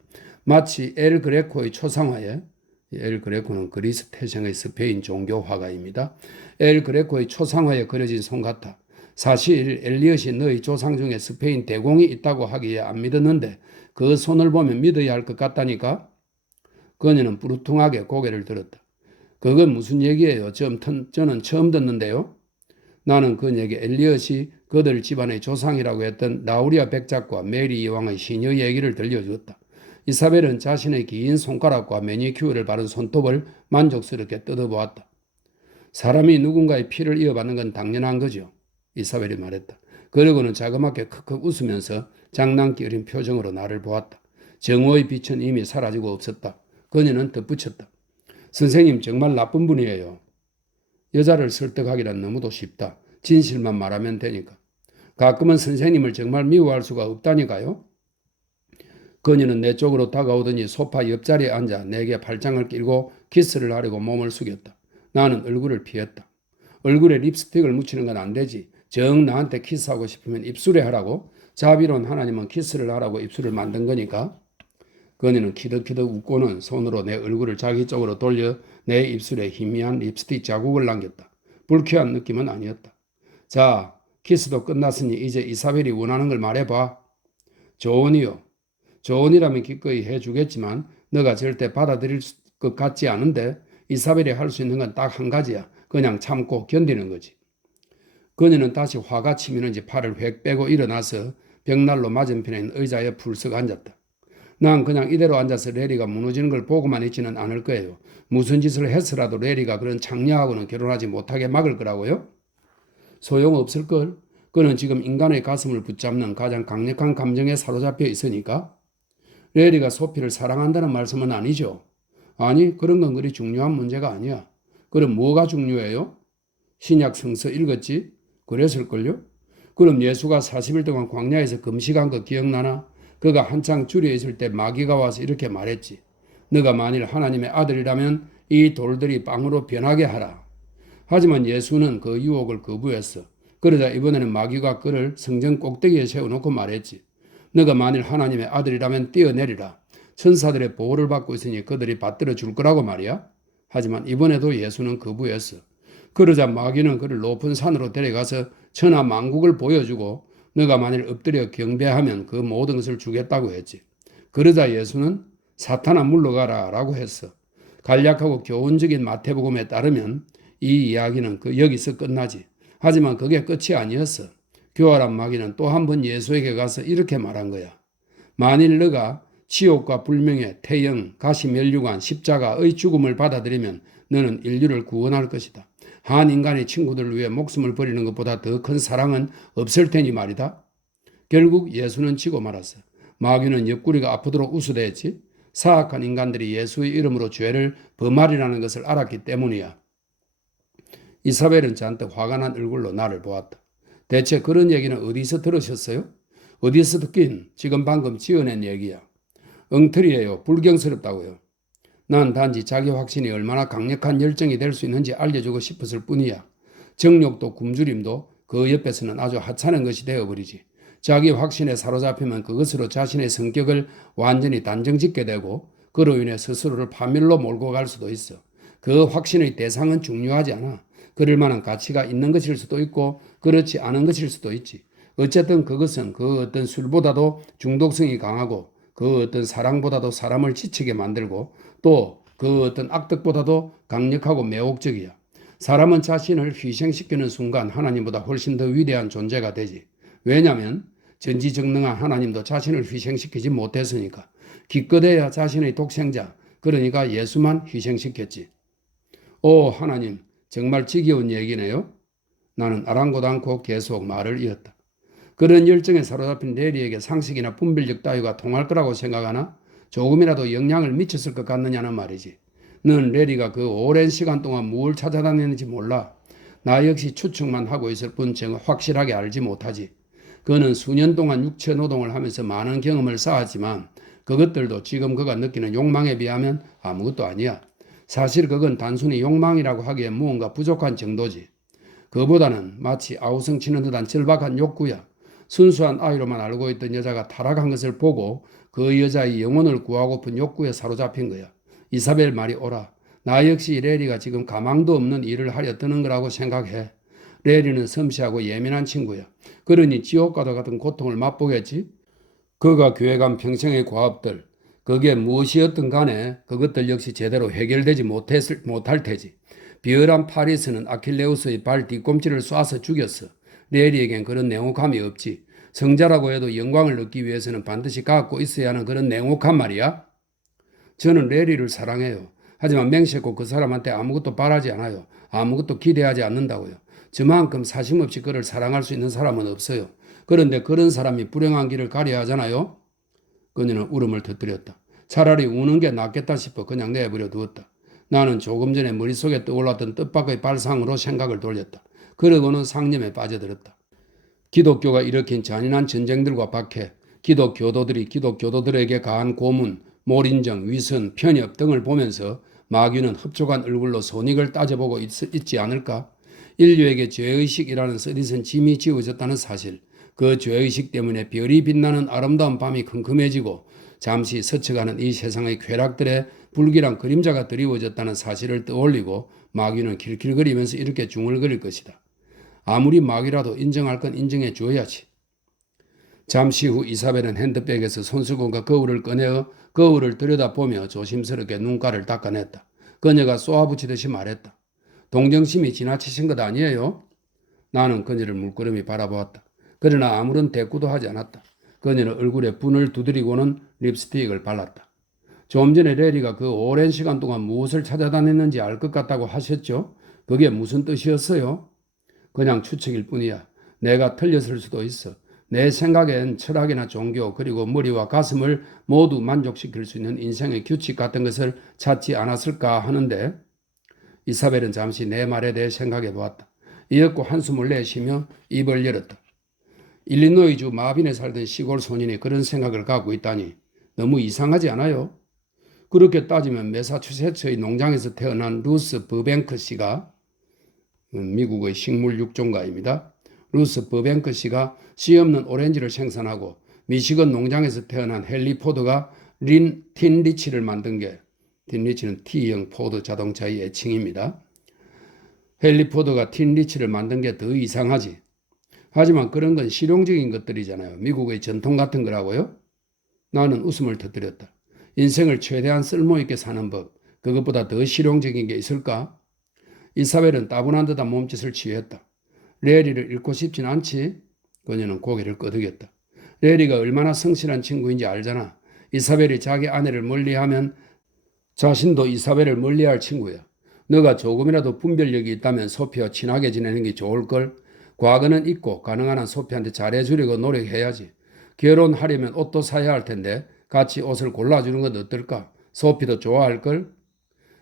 마치 엘 그레코의 초상화에 엘 그레코는 그리스 태생의 스페인 종교 화가입니다. 엘 그레코의 초상화에 그려진 손 같아. 사실 엘리엇이 너희 조상 중에 스페인 대공이 있다고 하기에 안 믿었는데 그 손을 보면 믿어야 할 것 같다니까. 그녀는 부르퉁하게 고개를 들었다. 그건 무슨 얘기예요? 저는 처음 듣는데요. 나는 그녀에게 엘리엇이 그들 집안의 조상이라고 했던 나우리아 백작과 메리 여왕의 시녀 얘기를 들려주었다. 이사벨은 자신의 긴 손가락과 매니큐어를 바른 손톱을 만족스럽게 뜯어보았다. 사람이 누군가의 피를 이어받는 건 당연한 거죠. 이사벨이 말했다. 그러고는 자그맣게 크크 웃으면서 장난기 어린 표정으로 나를 보았다. 정오의 빛은 이미 사라지고 없었다. 그녀는 덧붙였다. 선생님 정말 나쁜 분이에요. 여자를 설득하기란 너무도 쉽다. 진실만 말하면 되니까. 가끔은 선생님을 정말 미워할 수가 없다니까요. 그녀는 내 쪽으로 다가오더니 소파 옆자리에 앉아 내게 팔짱을 끼고 키스를 하려고 몸을 숙였다. 나는 얼굴을 피했다. 얼굴에 립스틱을 묻히는 건 안 되지. 정 나한테 키스하고 싶으면 입술에 하라고. 자비로운 하나님은 키스를 하라고 입술을 만든 거니까. 그녀는 키득키득 웃고는 손으로 내 얼굴을 자기 쪽으로 돌려 내 입술에 희미한 립스틱 자국을 남겼다. 불쾌한 느낌은 아니었다. 자, 키스도 끝났으니 이제 이사벨이 원하는 걸 말해봐. 조언이요. 조언이라면 기꺼이 해주겠지만 너가 절대 받아들일 것 같지 않은데 이사벨이 할 수 있는 건 딱 한 가지야. 그냥 참고 견디는 거지. 그녀는 다시 화가 치미는지 팔을 획 빼고 일어나서 벽난로 맞은편에 있는 의자에 풀썩 앉았다. 난 그냥 이대로 앉아서 레리가 무너지는 걸 보고만 있지는 않을 거예요. 무슨 짓을 해서라도 레리가 그런 장녀하고는 결혼하지 못하게 막을 거라고요? 소용없을걸. 그는 지금 인간의 가슴을 붙잡는 가장 강력한 감정에 사로잡혀 있으니까. 레리가 소피를 사랑한다는 말씀은 아니죠. 아니, 그런 건 그리 중요한 문제가 아니야. 그럼 뭐가 중요해요? 신약 성서 읽었지? 그랬을걸요? 그럼 예수가 40일 동안 광야에서 금식한 거 기억나나? 그가 한창 줄여 있을 때 마귀가 와서 이렇게 말했지. 너가 만일 하나님의 아들이라면 이 돌들이 빵으로 변하게 하라. 하지만 예수는 그 유혹을 거부했어. 그러자 이번에는 마귀가 그를 성전 꼭대기에 세워놓고 말했지. 너가 만일 하나님의 아들이라면 뛰어내리라. 천사들의 보호를 받고 있으니 그들이 받들어 줄 거라고 말이야. 하지만 이번에도 예수는 거부했어. 그러자 마귀는 그를 높은 산으로 데려가서 천하 만국을 보여주고 너가 만일 엎드려 경배하면 그 모든 것을 주겠다고 했지. 그러자 예수는 사탄아 물러가라 라고 했어. 간략하고 교훈적인 마태복음에 따르면 이 이야기는 여기서 끝나지. 하지만 그게 끝이 아니었어. 교활한 마귀는 또 한 번 예수에게 가서 이렇게 말한 거야. 만일 너가 지옥과 불명예, 태형, 가시면류관, 십자가의 죽음을 받아들이면 너는 인류를 구원할 것이다. 한 인간의 친구들을 위해 목숨을 버리는 것보다 더 큰 사랑은 없을 테니 말이다. 결국 예수는 지고 말았어. 마귀는 옆구리가 아프도록 웃어댔지. 사악한 인간들이 예수의 이름으로 죄를 범하리라는 것을 알았기 때문이야. 이사벨은 잔뜩 화가 난 얼굴로 나를 보았다. 대체 그런 얘기는 어디서 들으셨어요? 어디서 듣긴 지금 방금 지어낸 얘기야. 엉터리예요. 불경스럽다고요. 난 단지 자기 확신이 얼마나 강력한 열정이 될 수 있는지 알려주고 싶었을 뿐이야. 정욕도 굶주림도 그 옆에서는 아주 하찮은 것이 되어버리지. 자기 확신에 사로잡히면 그것으로 자신의 성격을 완전히 단정짓게 되고 그로 인해 스스로를 파멸로 몰고 갈 수도 있어. 그 확신의 대상은 중요하지 않아. 그럴 만한 가치가 있는 것일 수도 있고 그렇지 않은 것일 수도 있지. 어쨌든 그것은 그 어떤 술보다도 중독성이 강하고 그 어떤 사랑보다도 사람을 지치게 만들고 또 그 어떤 악덕보다도 강력하고 매혹적이야. 사람은 자신을 희생시키는 순간 하나님보다 훨씬 더 위대한 존재가 되지. 왜냐하면 전지전능한 하나님도 자신을 희생시키지 못했으니까. 기껏해야 자신의 독생자, 그러니까 예수만 희생시켰지. 오 하나님, 정말 지겨운 얘기네요. 나는 아랑곳 않고 계속 말을 이었다. 그런 열정에 사로잡힌 레리에게 상식이나 분별력 따위가 통할 거라고 생각하나? 조금이라도 영향을 미쳤을 것 같느냐는 말이지. 넌 레리가 그 오랜 시간 동안 뭘 찾아다녔는지 몰라. 나 역시 추측만 하고 있을 뿐 확실하게 알지 못하지. 그는 수년 동안 육체 노동을 하면서 많은 경험을 쌓았지만 그것들도 지금 그가 느끼는 욕망에 비하면 아무것도 아니야. 사실 그건 단순히 욕망이라고 하기에 무언가 부족한 정도지. 그보다는 마치 아우성 치는 듯한 절박한 욕구야. 순수한 아이로만 알고 있던 여자가 타락한 것을 보고 그 여자의 영혼을 구하고픈 욕구에 사로잡힌 거야. 이사벨 말이 옳아. 나 역시 레리가 지금 가망도 없는 일을 하려 드는 거라고 생각해. 레리는 섬세하고 예민한 친구야. 그러니 지옥과도 같은 고통을 맛보겠지. 그가 교회 간 평생의 과업들, 그게 무엇이었든 간에 그것들 역시 제대로 해결되지 못할 테지. 비열한 파리스는 아킬레우스의 발 뒤꿈치를 쏴서 죽였어. 레리에겐 그런 냉혹함이 없지. 성자라고 해도 영광을 얻기 위해서는 반드시 갖고 있어야 하는 그런 냉혹한 말이야. 저는 레리를 사랑해요. 하지만 맹세코 그 사람한테 아무것도 바라지 않아요. 아무것도 기대하지 않는다고요. 저만큼 사심없이 그를 사랑할 수 있는 사람은 없어요. 그런데 그런 사람이 불행한 길을 가려야 하잖아요. 그녀는 울음을 터뜨렸다. 차라리 우는 게 낫겠다 싶어 그냥 내버려 두었다. 나는 조금 전에 머릿속에 떠올랐던 뜻밖의 발상으로 생각을 돌렸다. 그러고는 상념에 빠져들었다. 기독교가 일으킨 잔인한 전쟁들과 박해, 기독교도들이 기독교도들에게 가한 고문, 몰인정, 위선, 편협 등을 보면서 마귀는 흡족한 얼굴로 손익을 따져보고 있지 않을까? 인류에게 죄의식이라는 쓰릿은 짐이 지워졌다는 사실, 그 죄의식 때문에 별이 빛나는 아름다운 밤이 컴컴해지고 잠시 스쳐가는 이 세상의 쾌락들에 불길한 그림자가 드리워졌다는 사실을 떠올리고 마귀는 킬킬거리면서 이렇게 중얼거릴 것이다. 아무리 마귀라도 인정할 건 인정해 줘야지. 잠시 후 이사벨은 핸드백에서 손수건과 거울을 꺼내어 거울을 들여다보며 조심스럽게 눈가를 닦아냈다. 그녀가 쏘아붙이듯이 말했다. 동정심이 지나치신 것 아니에요? 나는 그녀를 물끄러미 바라보았다. 그러나 아무런 대꾸도 하지 않았다. 그녀는 얼굴에 분을 두드리고는 립스틱을 발랐다. 좀 전에 레리가 그 오랜 시간 동안 무엇을 찾아다녔는지 알 것 같다고 하셨죠? 그게 무슨 뜻이었어요? 그냥 추측일 뿐이야. 내가 틀렸을 수도 있어. 내 생각엔 철학이나 종교 그리고 머리와 가슴을 모두 만족시킬 수 있는 인생의 규칙 같은 것을 찾지 않았을까 하는데 이사벨은 잠시 내 말에 대해 생각해 보았다. 이윽고 한숨을 내쉬며 입을 열었다. 일리노이주 마빈에 살던 시골 소년이 그런 생각을 갖고 있다니 너무 이상하지 않아요? 그렇게 따지면 매사추세츠의 농장에서 태어난 루스 버뱅크 씨가 미국의 식물 육종가입니다. 루스 버뱅크 씨가 씨 없는 오렌지를 생산하고 미시건 농장에서 태어난 헨리 포드가 틴리치를 만든 게 틴리치는 T형 포드 자동차의 애칭입니다. 헨리 포드가 틴 리치를 만든 게 더 이상하지. 하지만 그런 건 실용적인 것들이잖아요. 미국의 전통 같은 거라고요? 나는 웃음을 터뜨렸다. 인생을 최대한 쓸모있게 사는 법, 그것보다 더 실용적인 게 있을까? 이사벨은 따분한 듯한 몸짓을 취했다. 레리를 잃고 싶진 않지? 그녀는 고개를 끄덕였다. 레리가 얼마나 성실한 친구인지 알잖아. 이사벨이 자기 아내를 멀리하면 자신도 이사벨을 멀리할 친구야. 너가 조금이라도 분별력이 있다면 소피와 친하게 지내는 게 좋을걸? 과거는 잊고 가능한 한 소피한테 잘해주려고 노력해야지. 결혼하려면 옷도 사야 할 텐데 같이 옷을 골라주는 건 어떨까? 소피도 좋아할걸?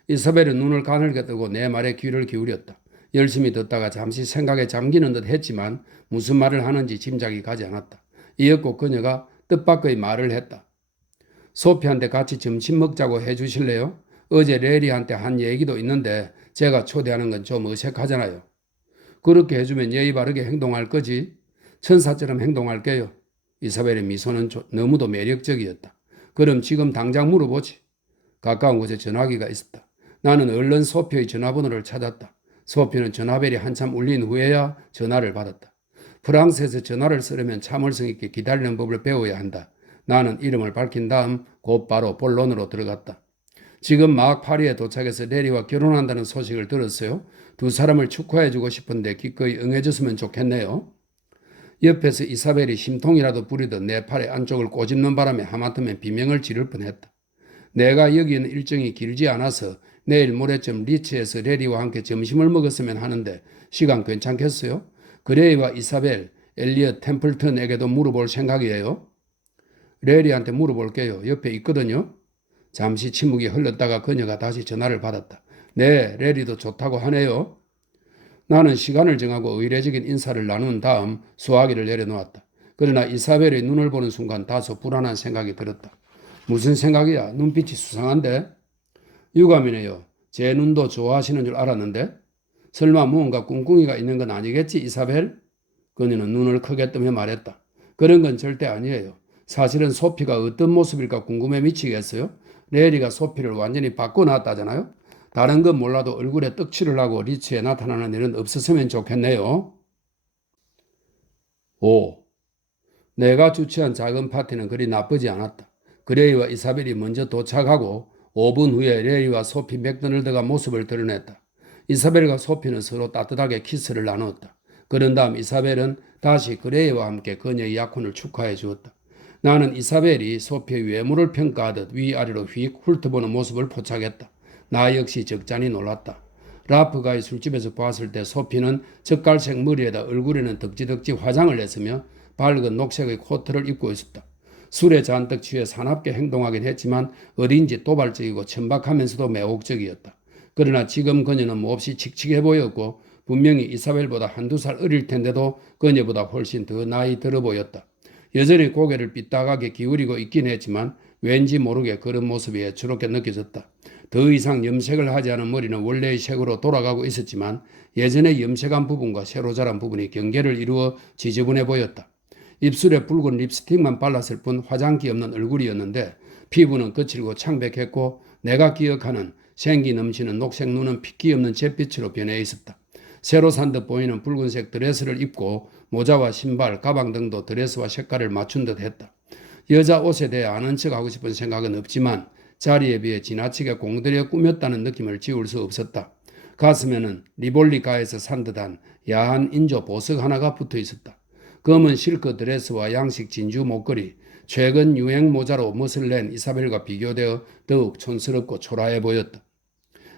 이사벨은 눈을 가늘게 뜨고 내 말에 귀를 기울였다. 열심히 듣다가 잠시 생각에 잠기는 듯 했지만 무슨 말을 하는지 짐작이 가지 않았다. 이윽고 그녀가 뜻밖의 말을 했다. 소피한테 같이 점심 먹자고 해주실래요? 어제 레리한테 한 얘기도 있는데 제가 초대하는 건 좀 어색하잖아요. 그렇게 해주면 예의 바르게 행동할 거지. 천사처럼 행동할게요. 이사벨의 미소는 너무도 매력적이었다. 그럼 지금 당장 물어보지. 가까운 곳에 전화기가 있었다. 나는 얼른 소피의 전화번호를 찾았다. 소피는 전화벨이 한참 울린 후에야 전화를 받았다. 프랑스에서 전화를 쓰려면 참을성 있게 기다리는 법을 배워야 한다. 나는 이름을 밝힌 다음 곧바로 본론으로 들어갔다. 지금 막 파리에 도착해서 레리와 결혼한다는 소식을 들었어요. 두 사람을 축하해주고 싶은데 기꺼이 응해줬으면 좋겠네요. 옆에서 이사벨이 심통이라도 부리듯 내 팔의 안쪽을 꼬집는 바람에 하마터면 비명을 지를 뻔했다. 내가 여기는 일정이 길지 않아서 내일 모레쯤 리츠에서 레리와 함께 점심을 먹었으면 하는데 시간 괜찮겠어요? 그레이와 이사벨, 엘리엇 템플턴에게도 물어볼 생각이에요. 레리한테 물어볼게요. 옆에 있거든요. 잠시 침묵이 흘렀다가 그녀가 다시 전화를 받았다. 네, 레리도 좋다고 하네요. 나는 시간을 정하고 의례적인 인사를 나눈 다음 수화기를 내려놓았다. 그러나 이사벨의 눈을 보는 순간 다소 불안한 생각이 들었다. 무슨 생각이야? 눈빛이 수상한데? 유감이네요. 제 눈도 좋아하시는 줄 알았는데? 설마 무언가 꿍꿍이가 있는 건 아니겠지, 이사벨? 그녀는 눈을 크게 뜨며 말했다. 그런 건 절대 아니에요. 사실은 소피가 어떤 모습일까 궁금해 미치겠어요? 레리가 소피를 완전히 바꿔놨다잖아요? 다른 건 몰라도 얼굴에 떡칠을 하고 리츠에 나타나는 일은 없었으면 좋겠네요. 5. 내가 주최한 작은 파티는 그리 나쁘지 않았다. 그레이와 이사벨이 먼저 도착하고 5분 후에 레리와 소피 맥도널드가 모습을 드러냈다. 이사벨과 소피는 서로 따뜻하게 키스를 나누었다. 그런 다음 이사벨은 다시 그레이와 함께 그녀의 약혼을 축하해 주었다. 나는 이사벨이 소피의 외모를 평가하듯 위아래로 휙 훑어보는 모습을 포착했다. 나 역시 적잖이 놀랐다. 라프가의 술집에서 봤을 때 소피는 젓갈색 머리에다 얼굴에는 덕지덕지 화장을 했으며 밝은 녹색의 코트를 입고 있었다. 술에 잔뜩 취해 사납게 행동하긴 했지만 어딘지 도발적이고 천박하면서도 매혹적이었다. 그러나 지금 그녀는 몹시 칙칙해 보였고 분명히 이사벨보다 한두 살 어릴 텐데도 그녀보다 훨씬 더 나이 들어 보였다. 여전히 고개를 삐딱하게 기울이고 있긴 했지만 왠지 모르게 그런 모습이 애처롭게 느껴졌다. 더 이상 염색을 하지 않은 머리는 원래의 색으로 돌아가고 있었지만 예전에 염색한 부분과 새로 자란 부분이 경계를 이루어 지저분해 보였다. 입술에 붉은 립스틱만 발랐을 뿐 화장기 없는 얼굴이었는데 피부는 거칠고 창백했고 내가 기억하는 생기 넘치는 녹색 눈은 핏기 없는 잿빛으로 변해 있었다. 새로 산 듯 보이는 붉은색 드레스를 입고 모자와 신발, 가방 등도 드레스와 색깔을 맞춘 듯 했다. 여자 옷에 대해 아는 척하고 싶은 생각은 없지만 자리에 비해 지나치게 공들여 꾸몄다는 느낌을 지울 수 없었다. 가슴에는 리볼리가에서 산 듯한 야한 인조 보석 하나가 붙어 있었다. 검은 실크 드레스와 양식 진주 목걸이, 최근 유행 모자로 멋을 낸 이사벨과 비교되어 더욱 촌스럽고 초라해 보였다.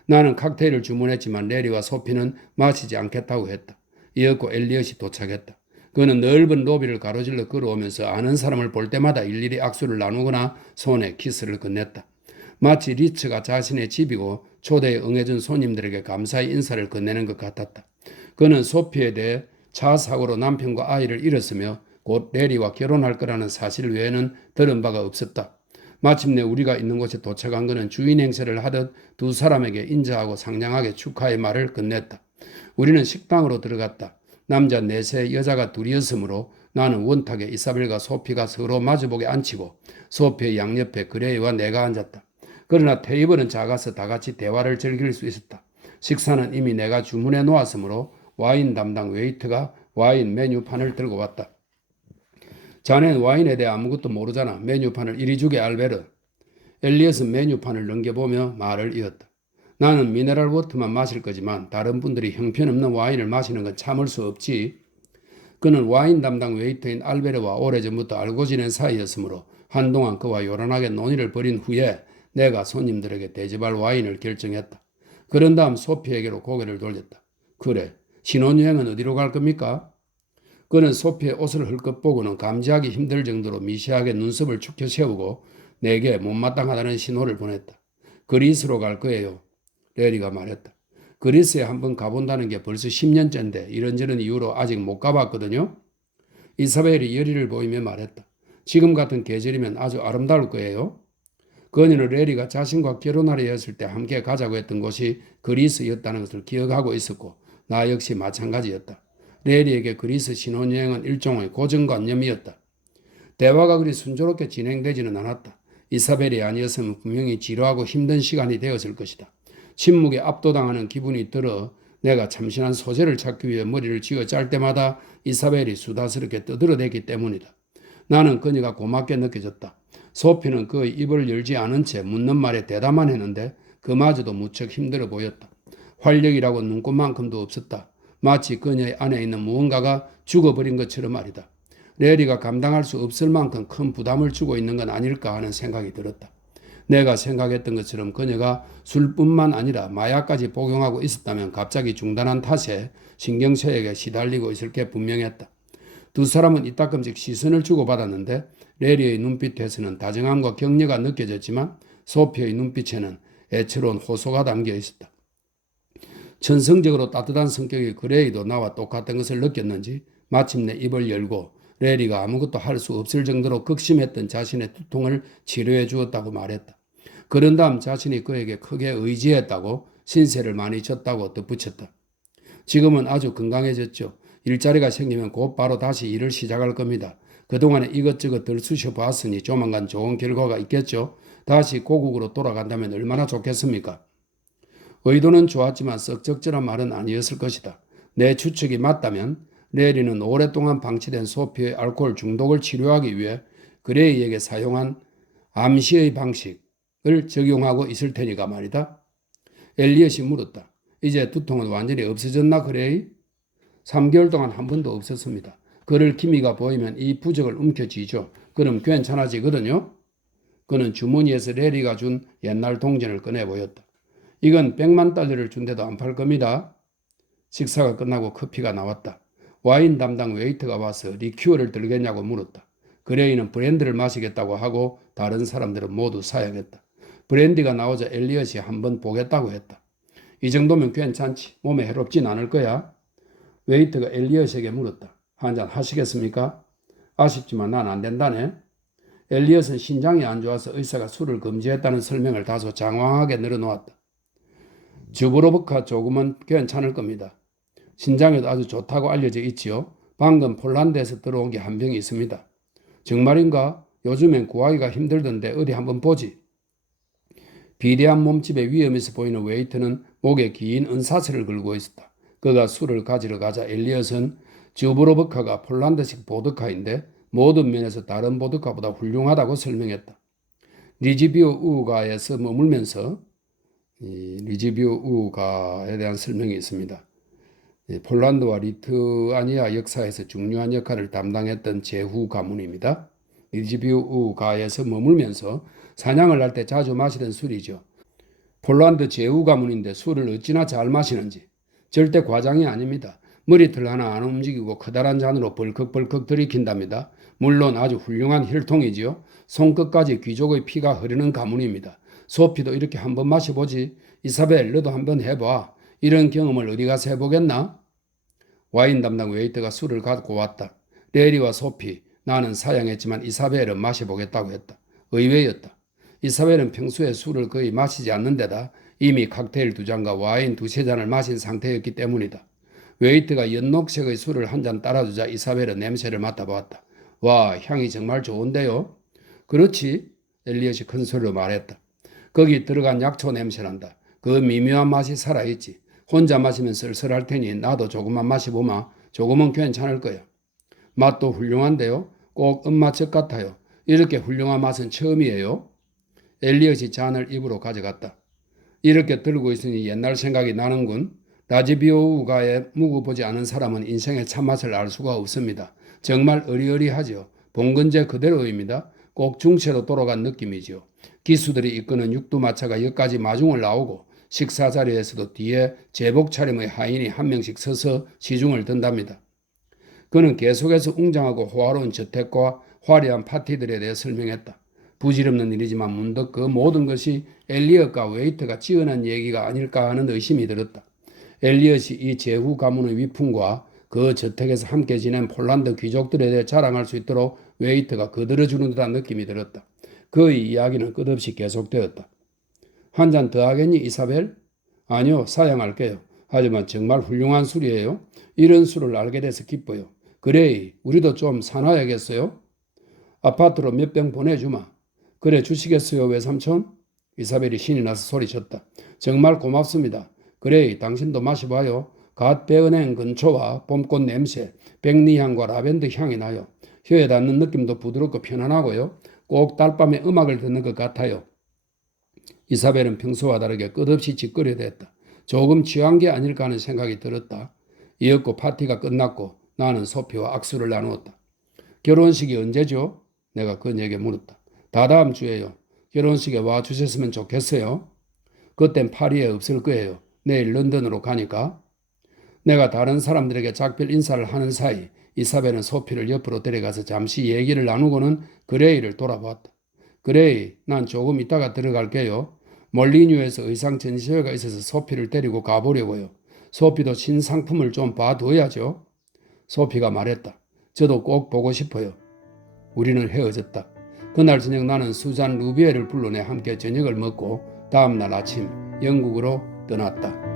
나는 칵테일을 주문했지만 레리와 소피는 마시지 않겠다고 했다. 이윽고 엘리엇이 도착했다. 그는 넓은 로비를 가로질러 걸어오면서 아는 사람을 볼 때마다 일일이 악수를 나누거나 손에 키스를 건넸다. 마치 리츠가 자신의 집이고 초대에 응해준 손님들에게 감사의 인사를 건네는 것 같았다. 그는 소피에 대해 차 사고로 남편과 아이를 잃었으며 곧 레리와 결혼할 거라는 사실 외에는 들은 바가 없었다. 마침내 우리가 있는 곳에 도착한 그는 주인 행세를 하듯 두 사람에게 인자하고 상냥하게 축하의 말을 건넸다. 우리는 식당으로 들어갔다. 남자 넷에 여자가 둘이었으므로 나는 원탁에 이사벨과 소피가 서로 마주보게 앉히고 소피의 양옆에 그레이와 내가 앉았다. 그러나 테이블은 작아서 다 같이 대화를 즐길 수 있었다. 식사는 이미 내가 주문해 놓았으므로 와인 담당 웨이터가 와인 메뉴판을 들고 왔다. 자넨 와인에 대해 아무것도 모르잖아. 메뉴판을 이리 주게 알베르. 엘리엇은 메뉴판을 넘겨보며 말을 이었다. 나는 미네랄 워터만 마실 거지만 다른 분들이 형편없는 와인을 마시는 건 참을 수 없지. 그는 와인 담당 웨이터인 알베르와 오래전부터 알고 지낸 사이였으므로 한동안 그와 요란하게 논의를 벌인 후에 내가 손님들에게 대접할 와인을 결정했다. 그런 다음 소피에게로 고개를 돌렸다. 그래, 신혼여행은 어디로 갈 겁니까? 그는 소피의 옷을 헐끗 보고는 감지하기 힘들 정도로 미세하게 눈썹을 축혀 세우고 내게 못마땅하다는 신호를 보냈다. 그리스로 갈 거예요. 레리가 말했다. 그리스에 한번 가본다는 게 벌써 10년째인데 이런저런 이유로 아직 못 가봤거든요. 이사벨이 열의를 보이며 말했다. 지금 같은 계절이면 아주 아름다울 거예요. 그녀는 레리가 자신과 결혼하려 했을 때 함께 가자고 했던 곳이 그리스였다는 것을 기억하고 있었고 나 역시 마찬가지였다. 레리에게 그리스 신혼여행은 일종의 고정관념이었다. 대화가 그리 순조롭게 진행되지는 않았다. 이사벨이 아니었으면 분명히 지루하고 힘든 시간이 되었을 것이다. 침묵에 압도당하는 기분이 들어 내가 참신한 소재를 찾기 위해 머리를 쥐어 짤 때마다 이사벨이 수다스럽게 떠들어대기 때문이다. 나는 그녀가 고맙게 느껴졌다. 소피는 그의 입을 열지 않은 채 묻는 말에 대답만 했는데 그마저도 무척 힘들어 보였다. 활력이라고 눈꽃만큼도 없었다. 마치 그녀의 안에 있는 무언가가 죽어버린 것처럼 말이다. 레리가 감당할 수 없을 만큼 큰 부담을 주고 있는 건 아닐까 하는 생각이 들었다. 내가 생각했던 것처럼 그녀가 술뿐만 아니라 마약까지 복용하고 있었다면 갑자기 중단한 탓에 신경쇠약에 시달리고 있을 게 분명했다. 두 사람은 이따금씩 시선을 주고받았는데 레리의 눈빛에서는 다정함과 격려가 느껴졌지만 소피의 눈빛에는 애처로운 호소가 담겨 있었다. 천성적으로 따뜻한 성격의 그레이도 나와 똑같은 것을 느꼈는지 마침내 입을 열고 레리가 아무것도 할 수 없을 정도로 극심했던 자신의 두통을 치료해 주었다고 말했다. 그런 다음 자신이 그에게 크게 의지했다고 신세를 많이 졌다고 덧붙였다. 지금은 아주 건강해졌죠. 일자리가 생기면 곧 바로 다시 일을 시작할 겁니다. 그동안에 이것저것 들쑤셔 봤으니 조만간 좋은 결과가 있겠죠. 다시 고국으로 돌아간다면 얼마나 좋겠습니까? 의도는 좋았지만 썩 적절한 말은 아니었을 것이다. 내 추측이 맞다면 레리는 오랫동안 방치된 소피의 알코올 중독을 치료하기 위해 그레이에게 사용한 암시의 방식을 적용하고 있을 테니까 말이다. 엘리엇이 물었다. 이제 두통은 완전히 없어졌나 그레이? 3개월 동안 한 번도 없었습니다. 그럴 기미가 보이면 이 부적을 움켜쥐죠. 그럼 괜찮아지거든요. 그는 주머니에서 레리가 준 옛날 동전을 꺼내 보였다. 이건 100만 달러를 준데도 안 팔 겁니다. 식사가 끝나고 커피가 나왔다. 와인 담당 웨이터가 와서 리큐어를 들겠냐고 물었다. 그레이는 브랜드를 마시겠다고 하고 다른 사람들은 모두 사양했다. 브랜디가 나오자 엘리엇이 한번 보겠다고 했다. 이 정도면 괜찮지. 몸에 해롭진 않을 거야. 웨이터가 엘리엇에게 물었다. 한잔 하시겠습니까? 아쉽지만 난 안 된다네. 엘리엇은 신장이 안 좋아서 의사가 술을 금지했다는 설명을 다소 장황하게 늘어놓았다. 주브로브카 조금은 괜찮을 겁니다. 신장에도 아주 좋다고 알려져 있지요. 방금 폴란드에서 들어온 게 한 병이 있습니다. 정말인가? 요즘엔 구하기가 힘들던데 어디 한번 보지. 비대한 몸집의 위험에서 보이는 웨이터는 목에 긴 은사슬을 걸고 있었다. 그가 술을 가지러 가자 엘리엇은 주브로브카가 폴란드식 보드카인데 모든 면에서 다른 보드카보다 훌륭하다고 설명했다. 리지비오 우가에서 머물면서 리지비오 우가에 대한 설명이 있습니다. 폴란드와 리투아니아 역사에서 중요한 역할을 담당했던 제후 가문입니다. 리지비오 우가에서 머물면서 사냥을 할 때 자주 마시던 술이죠. 폴란드 제후 가문인데 술을 어찌나 잘 마시는지. 절대 과장이 아닙니다. 머리털 하나 안 움직이고 커다란 잔으로 벌컥벌컥 들이킨답니다. 물론 아주 훌륭한 혈통이지요. 손끝까지 귀족의 피가 흐르는 가문입니다. 소피도 이렇게 한번 마셔보지. 이사벨 너도 한번 해봐. 이런 경험을 어디 가서 해보겠나? 와인 담당 웨이터가 술을 갖고 왔다. 레리와 소피, 나는 사양했지만 이사벨은 마셔보겠다고 했다. 의외였다. 이사벨은 평소에 술을 거의 마시지 않는 데다 이미 칵테일 2잔과 와인 2-3잔을 마신 상태였기 때문이다. 웨이트가 연녹색의 술을 한 잔 따라주자 이사벨은 냄새를 맡아보았다. 와, 향이 정말 좋은데요? 그렇지, 엘리엇이 큰 소리로 말했다. 거기 들어간 약초 냄새난다. 그 미묘한 맛이 살아있지. 혼자 마시면 쓸쓸할 테니 나도 조금만 마시보마. 조금은 괜찮을 거야. 맛도 훌륭한데요. 꼭 엄마적 같아요. 이렇게 훌륭한 맛은 처음이에요. 엘리엇이 잔을 입으로 가져갔다. 이렇게 들고 있으니 옛날 생각이 나는군. 라즈비오우가에 묵어보지 않은 사람은 인생의 참맛을 알 수가 없습니다. 정말 어리어리하죠. 봉건제 그대로입니다. 꼭 중체로 돌아간 느낌이죠. 기수들이 이끄는 육두마차가 여기까지 마중을 나오고 식사 자리에서도 뒤에 제복 차림의 하인이 한 명씩 서서 시중을 든답니다. 그는 계속해서 웅장하고 호화로운 저택과 화려한 파티들에 대해 설명했다. 부질없는 일이지만 문득 그 모든 것이 엘리엇과 웨이트가 지어낸 얘기가 아닐까 하는 의심이 들었다. 엘리엇이 이 제후 가문의 위풍과 그 저택에서 함께 지낸 폴란드 귀족들에 대해 자랑할 수 있도록 웨이트가 거들어주는 듯한 느낌이 들었다. 그의 이야기는 끝없이 계속되었다. 한 잔 더 하겠니, 이사벨? 아니요, 사양할게요. 하지만 정말 훌륭한 술이에요. 이런 술을 알게 돼서 기뻐요. 그래, 우리도 좀 사놔야겠어요? 아파트로 몇 병 보내주마. 그래 주시겠어요, 외삼촌? 이사벨이 신이 나서 소리쳤다. 정말 고맙습니다. 그래, 당신도 마셔봐요. 갓 베어낸 근초와 봄꽃 냄새, 백리향과 라벤더 향이 나요. 혀에 닿는 느낌도 부드럽고 편안하고요. 꼭 달밤에 음악을 듣는 것 같아요. 이사벨은 평소와 다르게 끝없이 짓거려댔다. 조금 취한 게 아닐까 하는 생각이 들었다. 이었고 파티가 끝났고 나는 소피와 악수를 나누었다. 결혼식이 언제죠? 내가 그녀에게 물었다. 다다음 주에요. 결혼식에 와 주셨으면 좋겠어요. 그땐 파리에 없을 거예요. 내일 런던으로 가니까. 내가 다른 사람들에게 작별 인사를 하는 사이 이사벨은 소피를 옆으로 데려가서 잠시 얘기를 나누고는 그레이를 돌아보았다. 그레이, 난 조금 있다가 들어갈게요. 몰리뉴에서 의상 전시회가 있어서 소피를 데리고 가보려고요. 소피도 신상품을 좀 봐둬야죠. 소피가 말했다. 저도 꼭 보고 싶어요. 우리는 헤어졌다. 그날 저녁 나는 수잔 루비에를 불러내 함께 저녁을 먹고 다음날 아침 영국으로 떠났다.